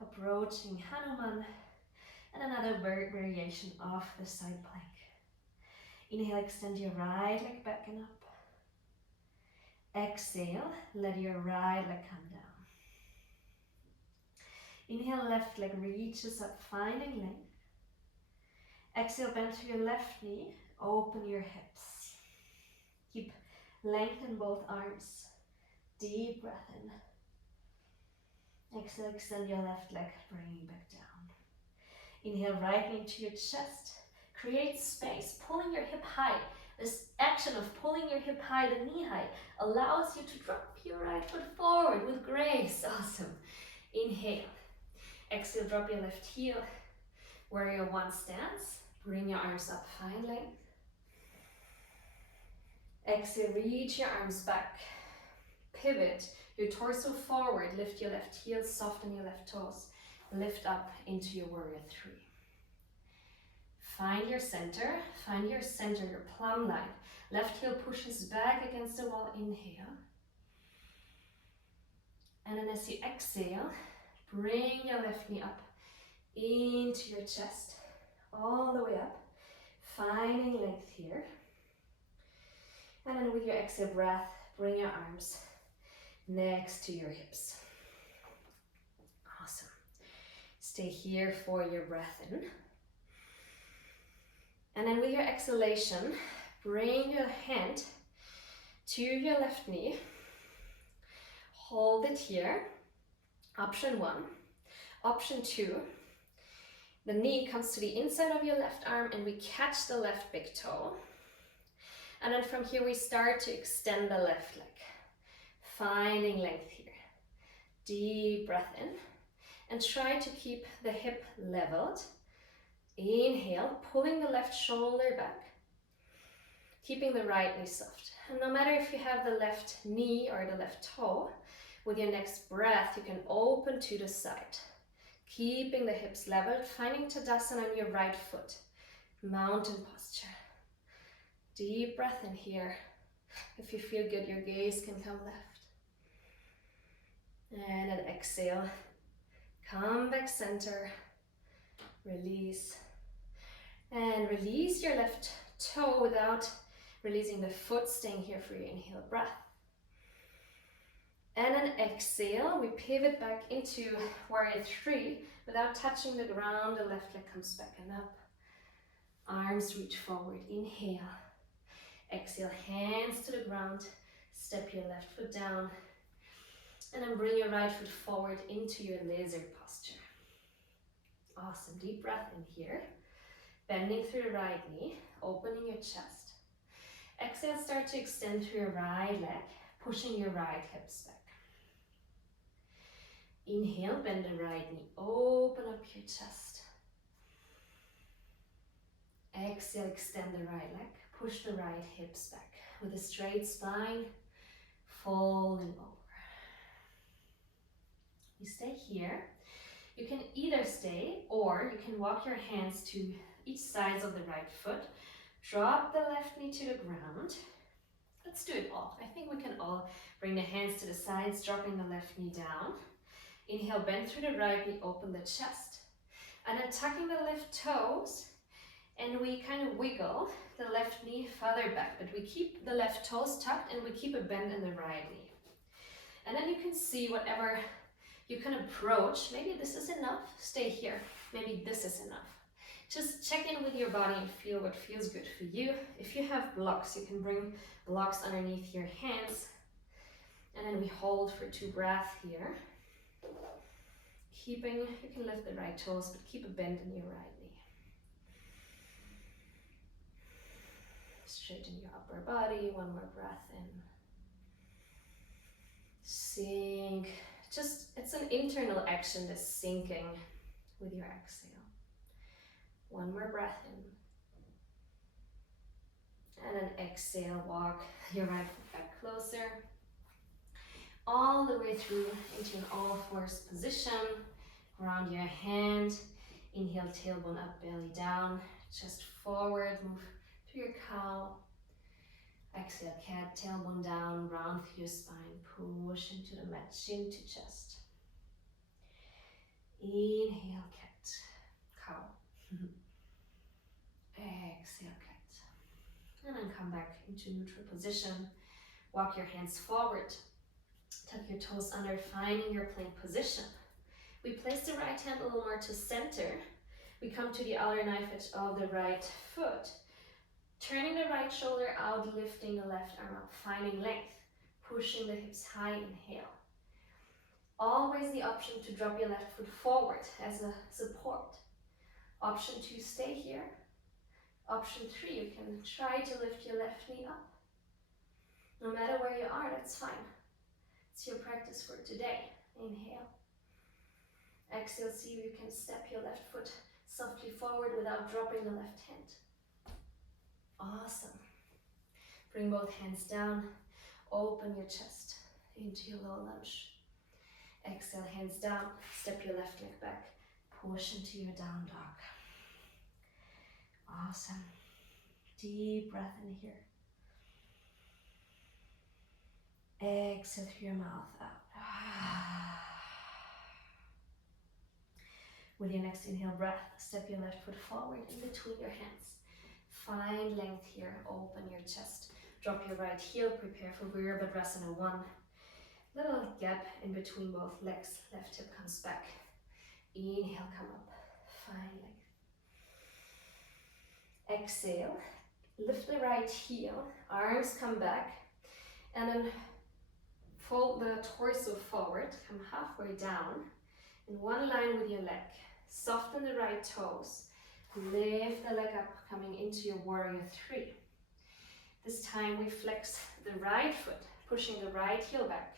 Approaching Hanuman and another variation of the side plank. Inhale, extend your right leg back and up. Exhale, let your right leg come down. Inhale, left leg reaches up, finding length. Exhale, bend to your left knee, open your hips. Keep length in both arms. Deep breath in. Exhale, extend your left leg, bringing back down. Inhale, right knee to your chest. Create space, pulling your hip high. This action of pulling your hip high to knee high allows you to drop your right foot forward with grace. Awesome. Inhale. Exhale, drop your left heel. Warrior 1 stance. Bring your arms up, find length. Exhale, reach your arms back. Pivot your torso forward. Lift your left heel, soften your left toes. Lift up into your warrior 3. Find your center, your plumb line. Left heel pushes back against the wall, inhale. And then as you exhale, bring your left knee up into your chest, all the way up, finding length here. And then with your exhale breath, bring your arms next to your hips. Awesome. Stay here for your breath in. And then with your exhalation, bring your hand to your left knee. Hold it here. Option 1. Option 2. The knee comes to the inside of your left arm and we catch the left big toe. And then from here we start to extend the left leg. Finding length here. Deep breath in. And try to keep the hip leveled. Inhale, pulling the left shoulder back. Keeping the right knee soft. And no matter if you have the left knee or the left toe, with your next breath, you can open to the side. Keeping the hips leveled, finding Tadasana on your right foot. Mountain posture. Deep breath in here. If you feel good, your gaze can come left. And then exhale. Come back center. Release. And release your left toe without releasing the foot, staying here for your inhale breath. And then exhale, we pivot back into warrior 3 without touching the ground. The left leg comes back and up. Arms reach forward, inhale. Exhale, hands to the ground. Step your left foot down. And then bring your right foot forward into your lizard posture. Awesome, deep breath in here. Bending through the right knee, opening your chest. Exhale, start to extend through your right leg, pushing your right hips back. Inhale, bend the right knee, open up your chest. Exhale, extend the right leg, push the right hips back. With a straight spine, folding over. You stay here. You can either stay or you can walk your hands to each side of the right foot. Drop the left knee to the ground. Let's do it all. I think we can all bring the hands to the sides, dropping the left knee down. Inhale, bend through the right knee, open the chest. And then tucking the left toes, and we kind of wiggle the left knee further back, but we keep the left toes tucked and we keep a bend in the right knee. And then you can see whatever you can approach. Maybe this is enough, stay here. Maybe this is enough. Just check in with your body and feel what feels good for you. If you have blocks, you can bring blocks underneath your hands. And then we hold for 2 breaths here. Keeping, you can lift the right toes, but keep a bend in your right knee. Straighten your upper body, 1 more breath in. Sink. Just, it's an internal action, this sinking with your exhale. 1 more breath in. And then exhale, walk your right foot back closer. All the way through into an all-fours position. Ground your hand. Inhale, tailbone up, belly down. Chest forward, move through your cow. Exhale, cat, tailbone down, round through your spine. Push into the mat, chin to chest. Inhale, cat, cow. Exhale, cat. And then come back into neutral position. Walk your hands forward. Tuck your toes under, finding your plank position. We place the right hand a little more to center. We come to the outer knife edge of the right foot. Turning the right shoulder out, lifting the left arm up, finding length. Pushing the hips high, inhale. Always the option to drop your left foot forward as a support. Option 2, stay here. Option 3, you can try to lift your left knee up. No matter where you are, that's fine. It's your practice for today. Inhale. Exhale, see if you can step your left foot softly forward without dropping the left hand. Awesome. Bring both hands down. Open your chest into your low lunge. Exhale, hands down. Step your left leg back. Push into your down dog. Awesome. Deep breath in here. Exhale through your mouth out. With your next inhale breath, step your left foot forward in between your hands. Find length here, open your chest. Drop your right heel, prepare for Virabhadrasana 1. Little gap in between both legs, left hip comes back. Inhale, come up, find length. Exhale, lift the right heel, arms come back, and then fold the torso forward, come halfway down, in one line with your leg. Soften the right toes, lift the leg up, coming into your warrior 3. This time we flex the right foot, pushing the right heel back.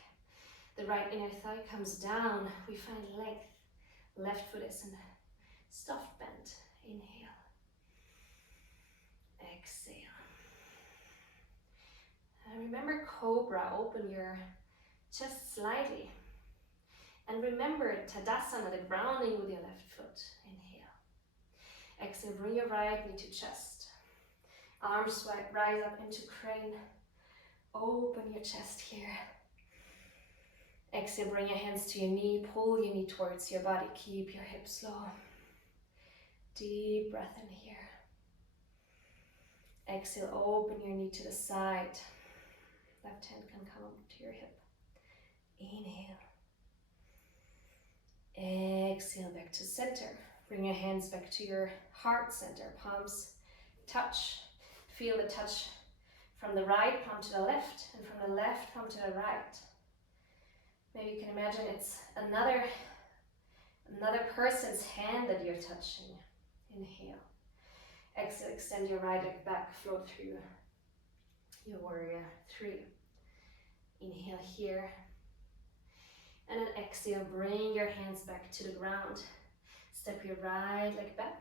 The right inner thigh comes down, we find length. Left foot is in soft bend. Inhale. Exhale. And remember Cobra, open your chest slightly. And remember Tadasana, the grounding with your left foot. Inhale. Exhale, bring your right knee to chest. Arms rise up into crane. Open your chest here. Exhale, bring your hands to your knee. Pull your knee towards your body. Keep your hips low. Deep breath in here. Exhale, open your knee to the side. Left hand can come up to your hip. Inhale. Exhale, back to center. Bring your hands back to your heart center. Palms touch. Feel the touch from the right palm to the left and from the left palm to the right. Maybe you can imagine it's another person's hand that you're touching. Inhale. Exhale, extend your right leg back, float through your warrior 3. Inhale here. And then exhale, bring your hands back to the ground. Step your right leg back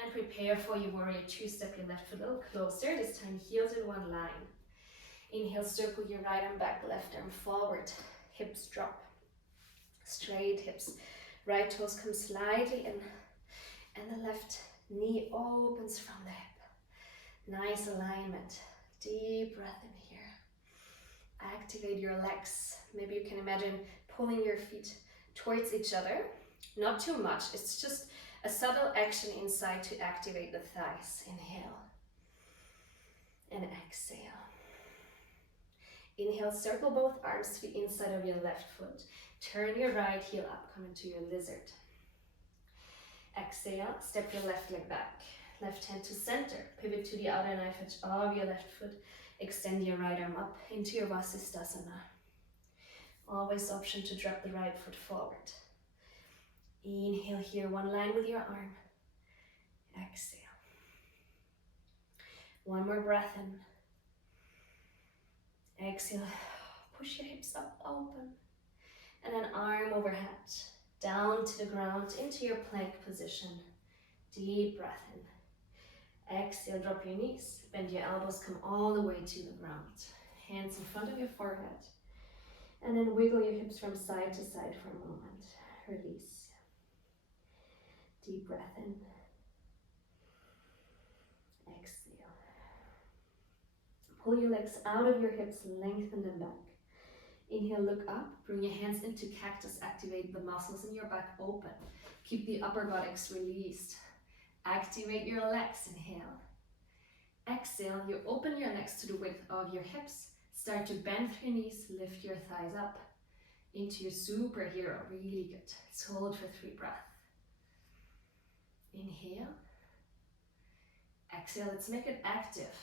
and prepare for your warrior 2. Step your left foot a little closer, this time heels in one line. Inhale, circle your right arm back, left arm forward. Hips drop, straight hips. Right toes come slightly in, and the left knee opens from the hip. Nice alignment. Deep breath in here. Activate your legs. Maybe you can imagine pulling your feet towards each other. Not too much, it's just a subtle action inside to activate the thighs. Inhale and exhale. Inhale, circle both arms to the inside of your left foot. Turn your right heel up, come into your lizard. Exhale, step your left leg back. Left hand to center, pivot to the outer knife edge of your left foot. Extend your right arm up into your Vasisthasana. Always option to drop the right foot forward. Inhale here, one line with your arm. Exhale. One more breath in. Exhale, push your hips up, open. And then arm overhead, down to the ground, into your plank position. Deep breath in. Exhale, drop your knees, bend your elbows, come all the way to the ground. Hands in front of your forehead. And then wiggle your hips from side to side for a moment. Release. Deep breath in. Exhale. Pull your legs out of your hips, lengthen them back. Inhale, look up, bring your hands into cactus, activate the muscles in your back open. Keep the upper buttocks released. Activate your legs, inhale. Exhale, you open your legs to the width of your hips. Start to bend through your knees, lift your thighs up into your superhero, really good. Let's hold for 3 breaths. Inhale. Exhale, let's make it active.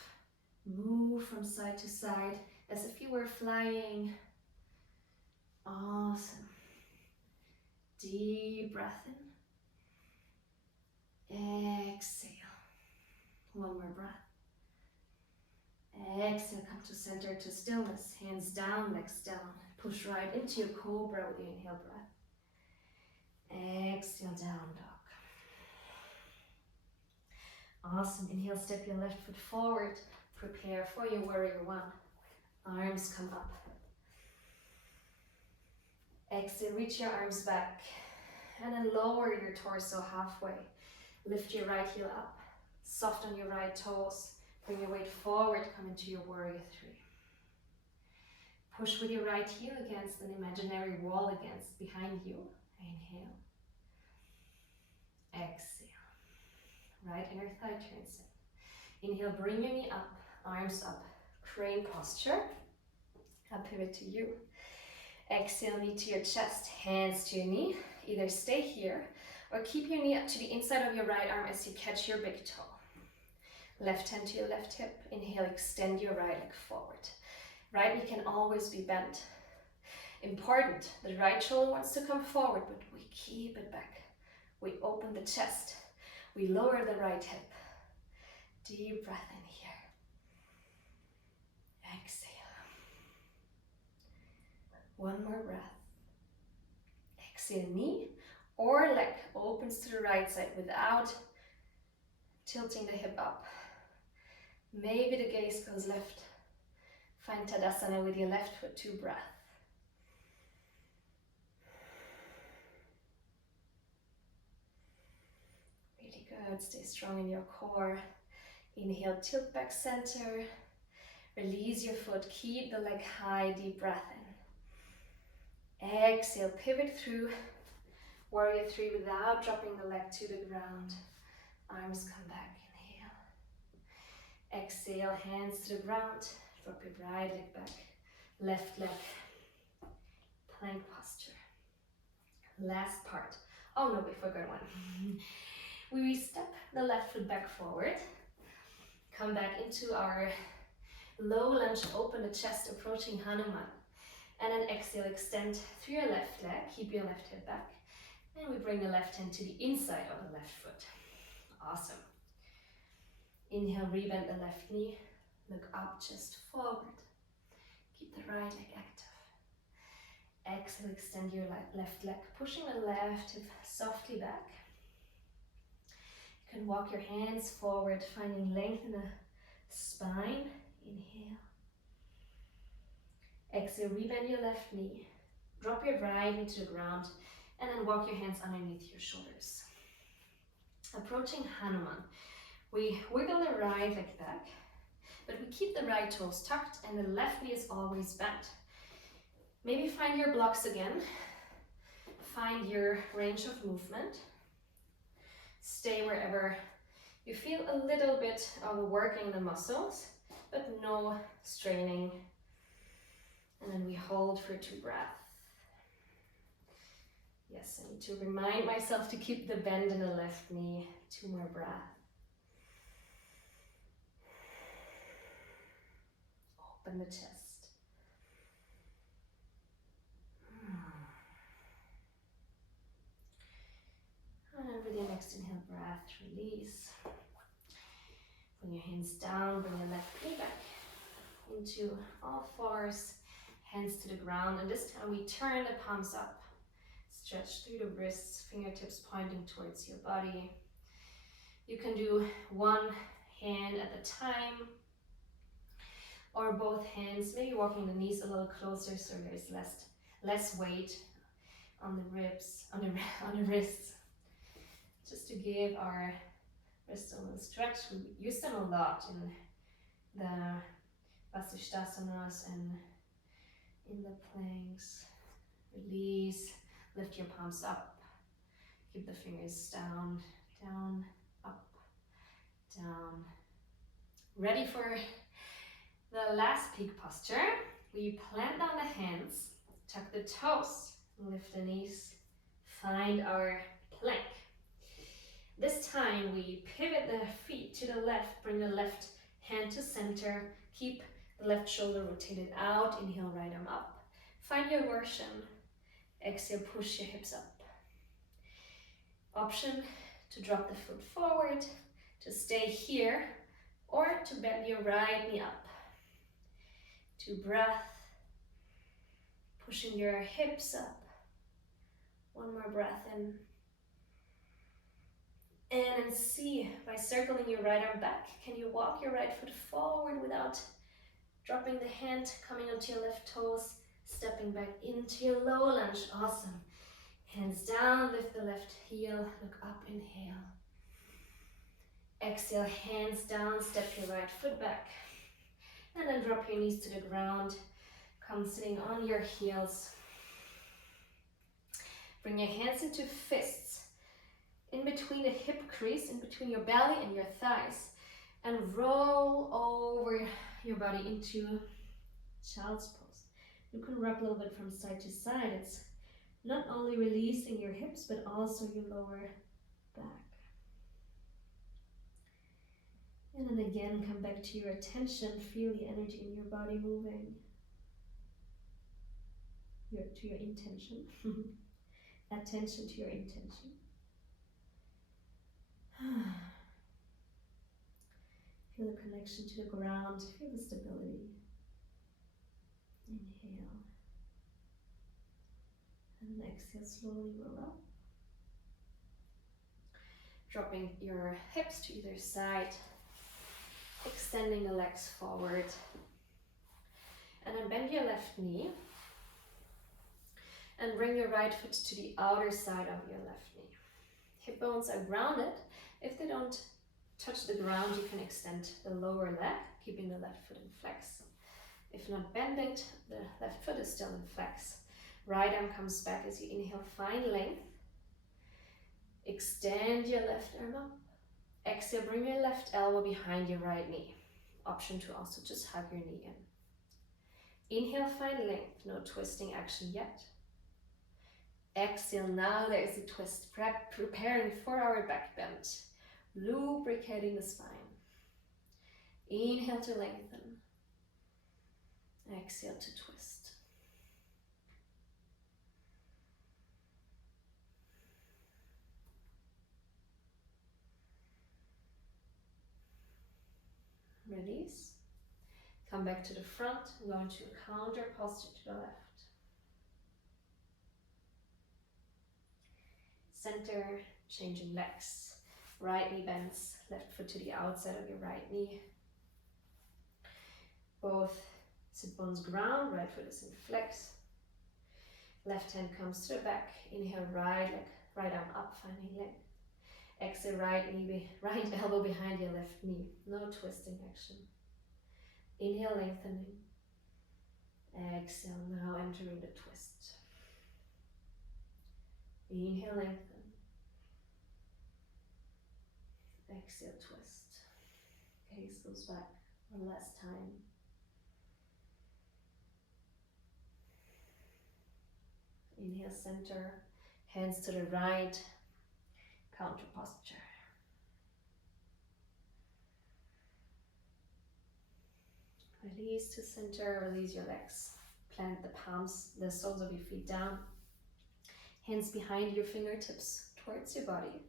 Move from side to side as if you were flying. Awesome. Deep breath in. Exhale. One more breath. Exhale, come to center, to stillness. Hands down, legs down. Push right into your cobra with your inhale breath. Exhale, down dog. Awesome. Inhale, step your left foot forward. Prepare for your warrior one. Arms come up. Exhale, reach your arms back. And then lower your torso halfway. Lift your right heel up. Soften your right toes. Bring your weight forward, come into your warrior 3. Push with your right heel against an imaginary wall behind you. Inhale. Exhale. Right inner thigh turns in. Inhale, bring your knee up, arms up, crane posture. I'll pivot to you. Exhale, knee to your chest, hands to your knee. Either stay here or keep your knee up to the inside of your right arm as you catch your big toe. Left hand to your left hip. Inhale, extend your right leg forward. Right knee can always be bent. Important, the right shoulder wants to come forward, but we keep it back. We open the chest. We lower the right hip. Deep breath in here. Exhale. One more breath. Exhale, knee or leg opens to the right side without tilting the hip up. Maybe the gaze goes left. Find Tadasana with your left foot, 2 breaths. Really good. Stay strong in your core. Inhale, tilt back center. Release your foot. Keep the leg high. Deep breath in. Exhale, pivot through warrior 3 without dropping the leg to the ground. Arms come back. Exhale, hands to the ground. Drop your right leg back. Left leg. Plank posture. Last part. Oh no, we forgot one. We step the left foot back forward. Come back into our low lunge. Open the chest, approaching Hanuman. And then exhale, extend through your left leg. Keep your left hip back. And we bring the left hand to the inside of the left foot. Awesome. Inhale, rebend the left knee. Look up, chest forward. Keep the right leg active. Exhale, extend your left leg, pushing the left hip softly back. You can walk your hands forward, finding length in the spine. Inhale. Exhale, rebend your left knee. Drop your right knee to the ground, and then walk your hands underneath your shoulders. Approaching Hanuman. We wiggle the right leg back, but we keep the right toes tucked and the left knee is always bent. Maybe find your blocks again. Find your range of movement. Stay wherever you feel a little bit of working the muscles, but no straining. And then we hold for 2 breaths. Yes, I need to remind myself to keep the bend in the left knee. 2 more breaths. Open the chest. And then with your next inhale breath, release. Bring your hands down, bring your left knee back into all fours, hands to the ground. And this time we turn the palms up. Stretch through the wrists, fingertips pointing towards your body. You can do one hand at a time, or both hands, maybe walking the knees a little closer so there's less weight on the ribs, on the wrists. Just to give our wrists a little stretch. We use them a lot in the Vasishtasanas and in the planks. Release, lift your palms up, keep the fingers down, down, up, down. Ready for the last peak posture. We plant down the hands, tuck the toes, lift the knees, find our plank. This time we pivot the feet to the left, bring the left hand to center, keep the left shoulder rotated out, inhale, right arm up. Find your version. Exhale, push your hips up. Option to drop the foot forward, to stay here, or to bend your right knee up. 2 breaths, pushing your hips up. 1 more breath in. And then see, by circling your right arm back, can you walk your right foot forward without dropping the hand, coming onto your left toes, stepping back into your low lunge. Awesome. Hands down, lift the left heel, look up, inhale. Exhale, hands down, step your right foot back. And then drop your knees to the ground. Come sitting on your heels. Bring your hands into fists. In between the hip crease, in between your belly and your thighs. And roll over your body into child's pose. You can rock a little bit from side to side. It's not only releasing your hips, but also your lower back. And then again, come back to your attention. Feel the energy in your body moving. To your intention. Attention to your intention. Feel the connection to the ground. Feel the stability. Inhale. And then exhale, slowly roll up. Dropping your hips to either side. Extending the legs forward. And then bend your left knee. And bring your right foot to the outer side of your left knee. Hip bones are grounded. If they don't touch the ground, you can extend the lower leg, keeping the left foot in flex. If not bending, the left foot is still in flex. Right arm comes back as you inhale, find length. Extend your left arm up. Exhale, bring your left elbow behind your right knee. Option to also just hug your knee in. Inhale, find length, no twisting action yet. Exhale, now there is a twist, preparing for our back bend, lubricating the spine. Inhale to lengthen. Exhale to twist. Release. Come back to the front. I'm going to counter posture to the left. Center, changing legs. Right knee bends, left foot to the outside of your right knee. Both sit bones ground, right foot is in flex. Left hand comes to the back. Inhale, right leg, right arm up, finding length. Exhale, right elbow behind your left knee. No twisting action. Inhale, lengthening. Exhale, now entering the twist. Inhale, lengthen. Exhale, twist. Gaze goes back one last time. Inhale, center. Hands to the right. Counter posture. Release to center, release your legs. Plant the palms, the soles of your feet down. Hands behind your fingertips towards your body.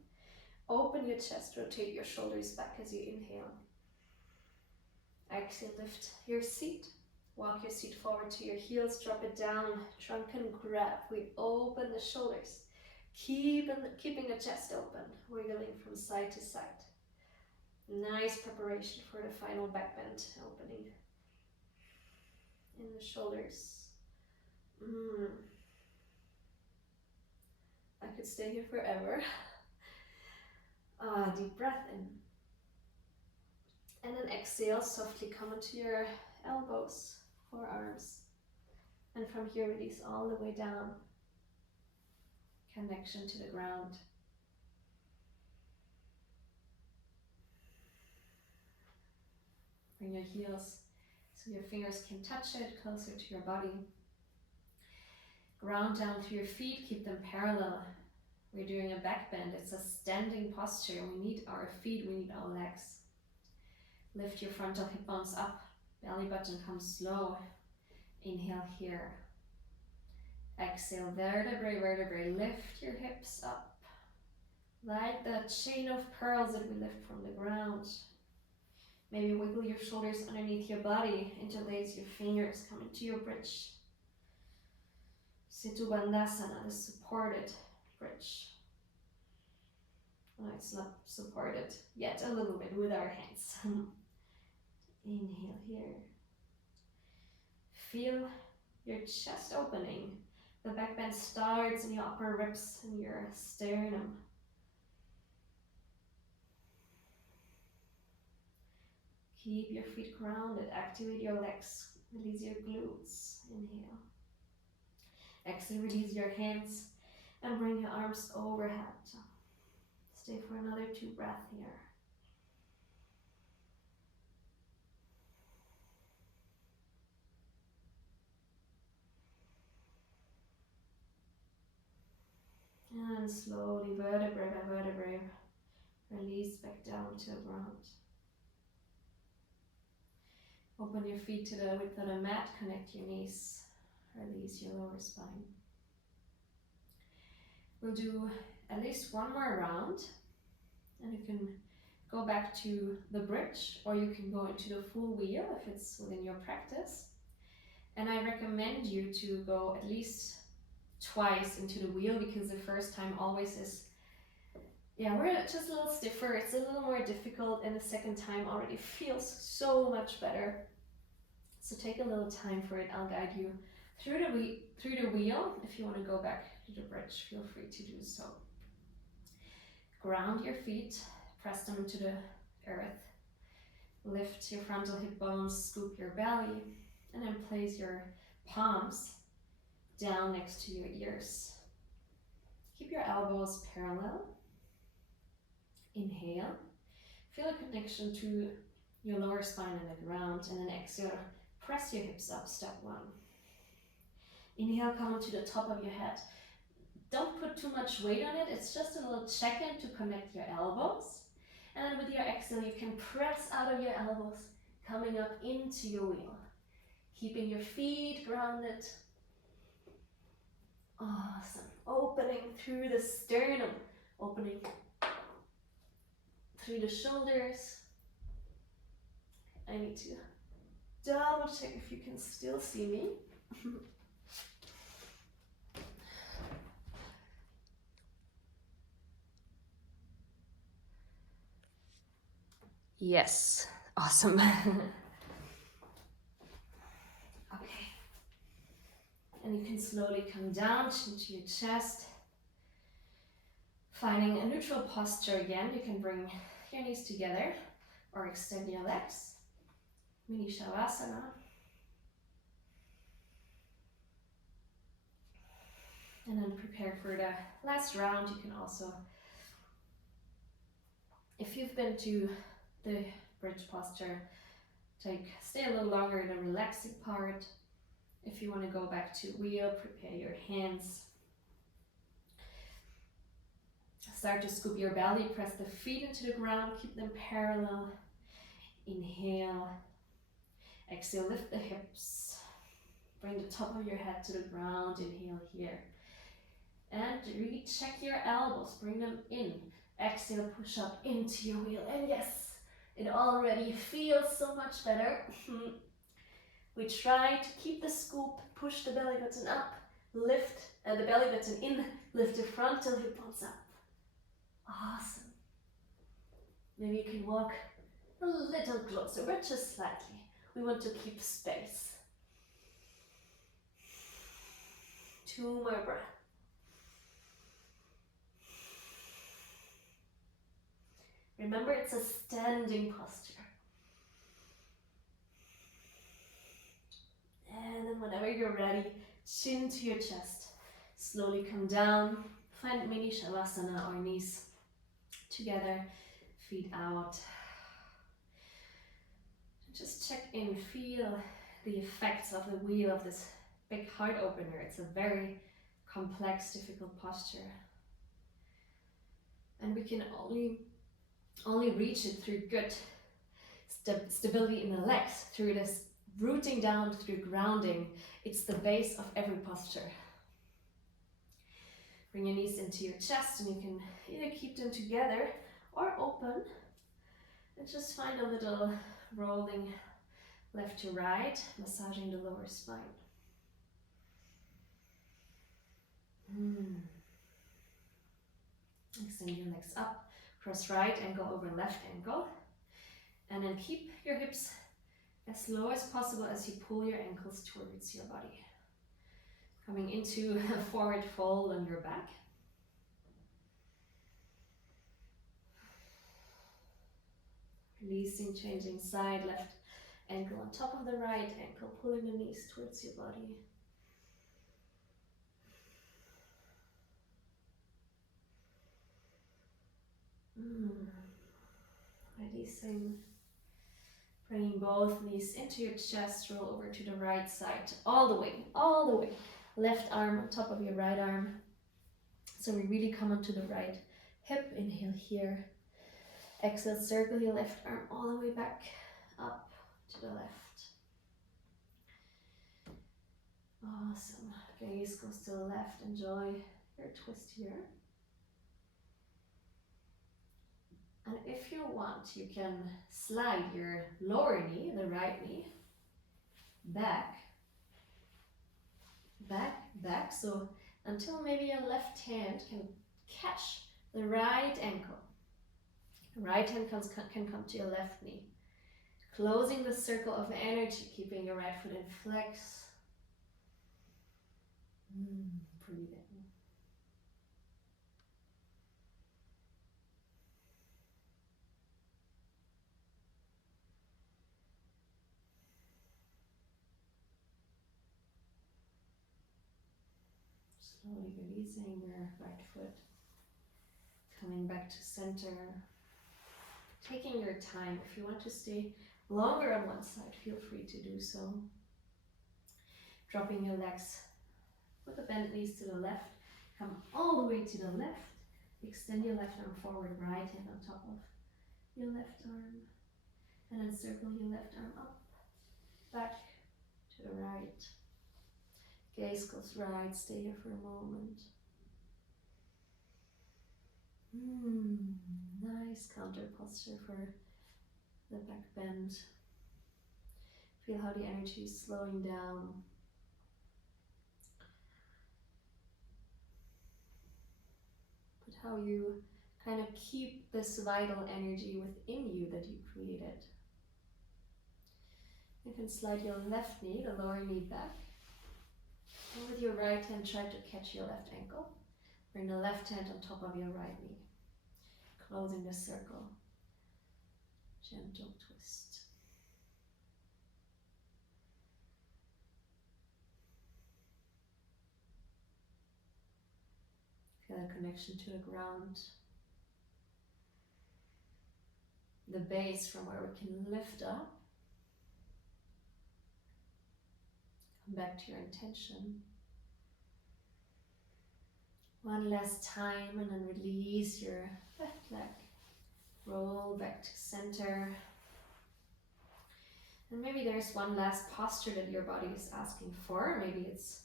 Open your chest, rotate your shoulders back as you inhale. Exhale, lift your seat. Walk your seat forward to your heels, drop it down, trunk and grab. We open the shoulders, keeping the chest open, wiggling from side to side. Nice preparation for the final back bend, opening in the shoulders. I could stay here forever. Deep breath in. And then exhale, softly come onto your elbows, forearms. And from here, release all the way down. Connection to the ground. Bring your heels so your fingers can touch it, closer to your body. Ground down through your feet, keep them parallel. We're doing a back bend. It's a standing posture. We need our feet, we need our legs. Lift your frontal hip bones up. Belly button comes slow. Inhale here. Exhale, vertebrae, vertebrae. Lift your hips up. Like the chain of pearls that we lift from the ground. Maybe wiggle your shoulders underneath your body. Interlace your fingers. Come into your bridge. Situ Bandhasana, the supported bridge. Oh, it's not supported yet, a little bit with our hands. Inhale here. Feel your chest opening. The back bend starts in your upper ribs and your sternum. Keep your feet grounded. Activate your legs. Release your glutes. Inhale. Exhale, release your hands and bring your arms overhead. Stay for another 2 breaths here. And slowly, vertebrae by vertebrae, release back down to the ground. Open your feet to the width of the mat, connect your knees, release your lower spine. We'll do at least one more round, and you can go back to the bridge, or you can go into the full wheel if it's within your practice. And I recommend you to go at least twice into the wheel, because the first time always is, we're just a little stiffer, it's a little more difficult, and the second time already feels so much better. So take a little time for it. I'll guide you through the wheel. If you want to go back to the bridge, feel free to do so. Ground your feet, press them into the earth. Lift your frontal hip bones, scoop your belly, and then place your palms down next to your ears. Keep your elbows parallel. Inhale. Feel a connection to your lower spine and the ground, and then exhale. Press your hips up, step 1. Inhale, come to the top of your head. Don't put too much weight on it, it's just a little check-in to connect your elbows. And then with your exhale, you can press out of your elbows, coming up into your wheel. Keeping your feet grounded. Awesome. Opening through the sternum, opening through the shoulders. I need to double check if you can still see me. Yes, awesome. Okay. And you can slowly come down into your chest. Finding a neutral posture again, you can bring your knees together or extend your legs. Mini Shavasana. And then prepare for the last round. You can also, if you've been to the bridge posture, stay a little longer in the relaxing part. If you want to go back to wheel, prepare your hands Start to scoop your belly, press the feet into the ground, keep them parallel. Inhale. Exhale, lift the hips. Bring the top of your head to the ground. Inhale here. And recheck your elbows, bring them in. Exhale, push up into your wheel. And yes, it already feels so much better. We try to keep the scoop, push the belly button up, lift the belly button in, lift the frontal hip bones up. Awesome. Maybe you can walk a little closer, but just slightly. We want to keep space. 2 more breaths. Remember, it's a standing posture. And then whenever you're ready, chin to your chest. Slowly come down. Find mini shavasana or knees together, feet out. Just check in, feel the effects of the wheel of this big heart opener. It's a very complex, difficult posture. And we can only reach it through good stability in the legs, through this rooting down, through grounding. It's the base of every posture. Bring your knees into your chest and you can either keep them together or open. And just find a little rolling left to right, massaging the lower spine. Extend your legs up, cross right ankle over left ankle. And then keep your hips as low as possible as you pull your ankles towards your body. Coming into a forward fold on your back. Releasing, changing side, left ankle on top of the right ankle, pulling the knees towards your body. Releasing. Bringing both knees into your chest, roll over to the right side, all the way. Left arm on top of your right arm. So we really come onto the right hip, inhale here. Exhale, circle your left arm all the way back up to the left. Awesome. Gaze goes to the left, enjoy your twist here. And if you want, you can slide your lower knee, the right knee, back, so until maybe your left hand can catch the right ankle. Right hand can come to your left knee. Closing the circle of energy, keeping your right foot in flex. Breathe in. Slowly releasing your right foot. Coming back to center. Taking your time. If you want to stay longer on one side, feel free to do so. Dropping your legs with the bent knees to the left. Come all the way to the left. Extend your left arm forward, right hand on top of your left arm. And then circle your left arm up, back to the right. Gaze goes right, stay here for a moment. Nice counter posture for the back bend. Feel how the energy is slowing down. But how you kind of keep this vital energy within you that you created. You can slide your left knee, the lower knee back. And with your right hand, try to catch your left ankle. Bring the left hand on top of your right knee. Closing the circle. Gentle twist. Feel a connection to the ground. The base from where we can lift up. Come back to your intention. One last time, and then release your left leg. Roll back to center. And maybe there's one last posture that your body is asking for. Maybe it's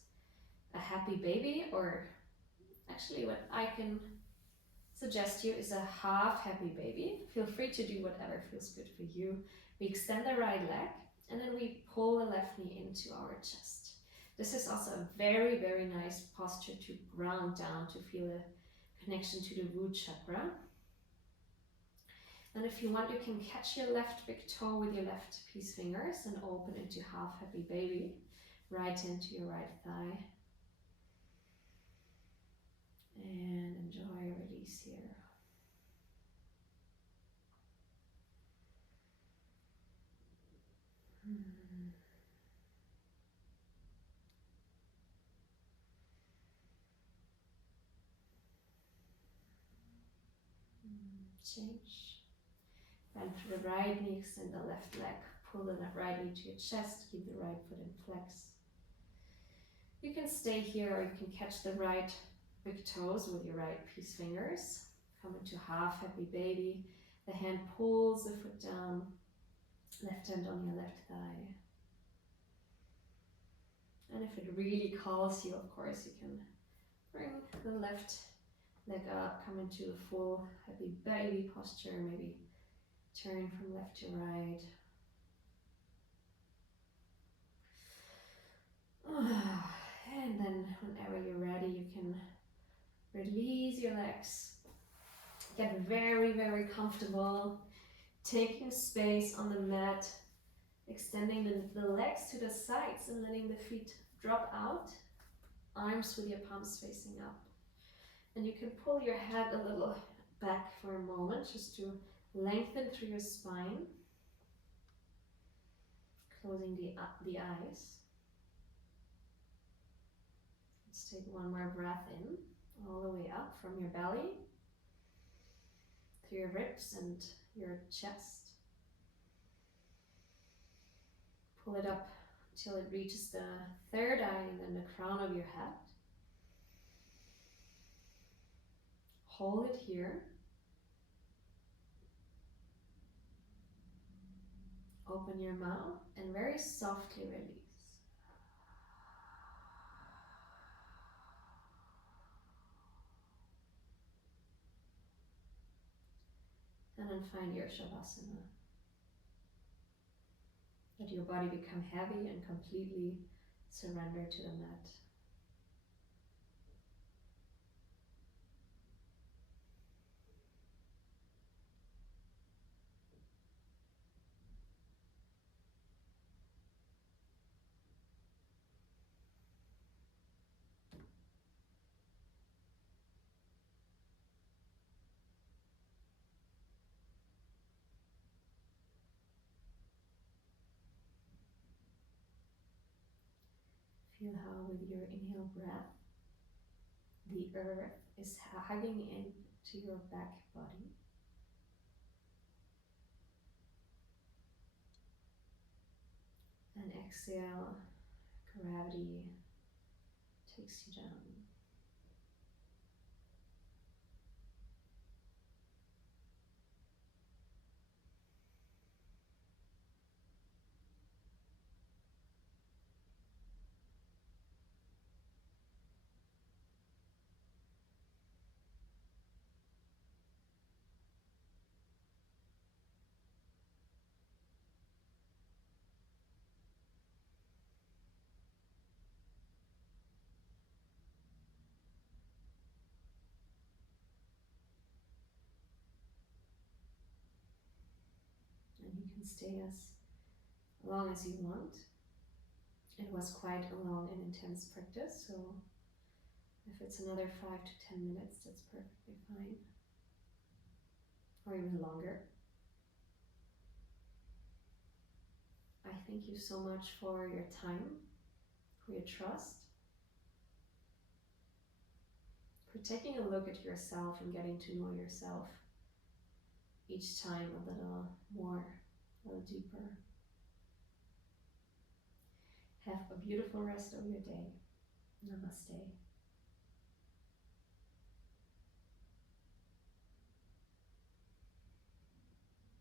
a happy baby, or actually what I can suggest you is a half happy baby. Feel free to do whatever feels good for you. We extend the right leg, and then we pull the left knee into our chest. This is also a very, very nice posture to ground down, to feel a connection to the root chakra. And if you want, you can catch your left big toe with your left peace fingers and open into half happy baby. Right hand to your right thigh. And enjoy a release here. Change. Bend to the right knee, extend the left leg. Pull the right knee to your chest, keep the right foot in flex. You can stay here, or you can catch the right big toes with your right peace fingers. Come into half happy baby. The hand pulls the foot down. Left hand on your left thigh. And if it really calls you, of course, you can bring the left leg up, come into a full happy baby posture, maybe turn from left to right. And then whenever you're ready, you can release your legs. Get very, very comfortable, taking space on the mat, extending the legs to the sides and letting the feet drop out. Arms with your palms facing up. And you can pull your head a little back for a moment, just to lengthen through your spine. Closing the eyes. Let's take one more breath in, all the way up from your belly, through your ribs and your chest. Pull it up till it reaches the third eye and then the crown of your head. Hold it here. Open your mouth and very softly release. And then find your Shavasana. Let your body become heavy and completely surrender to the mat. Feel how with your inhale breath, the earth is hugging into your back body. And exhale, gravity takes you down. And you can stay as long as you want. It was quite a long and intense practice, so if it's another 5 to 10 minutes, that's perfectly fine. Or even longer. I thank you so much for your time, for your trust, for taking a look at yourself and getting to know yourself each time a little more, a little deeper. Have a beautiful rest of your day. Namaste.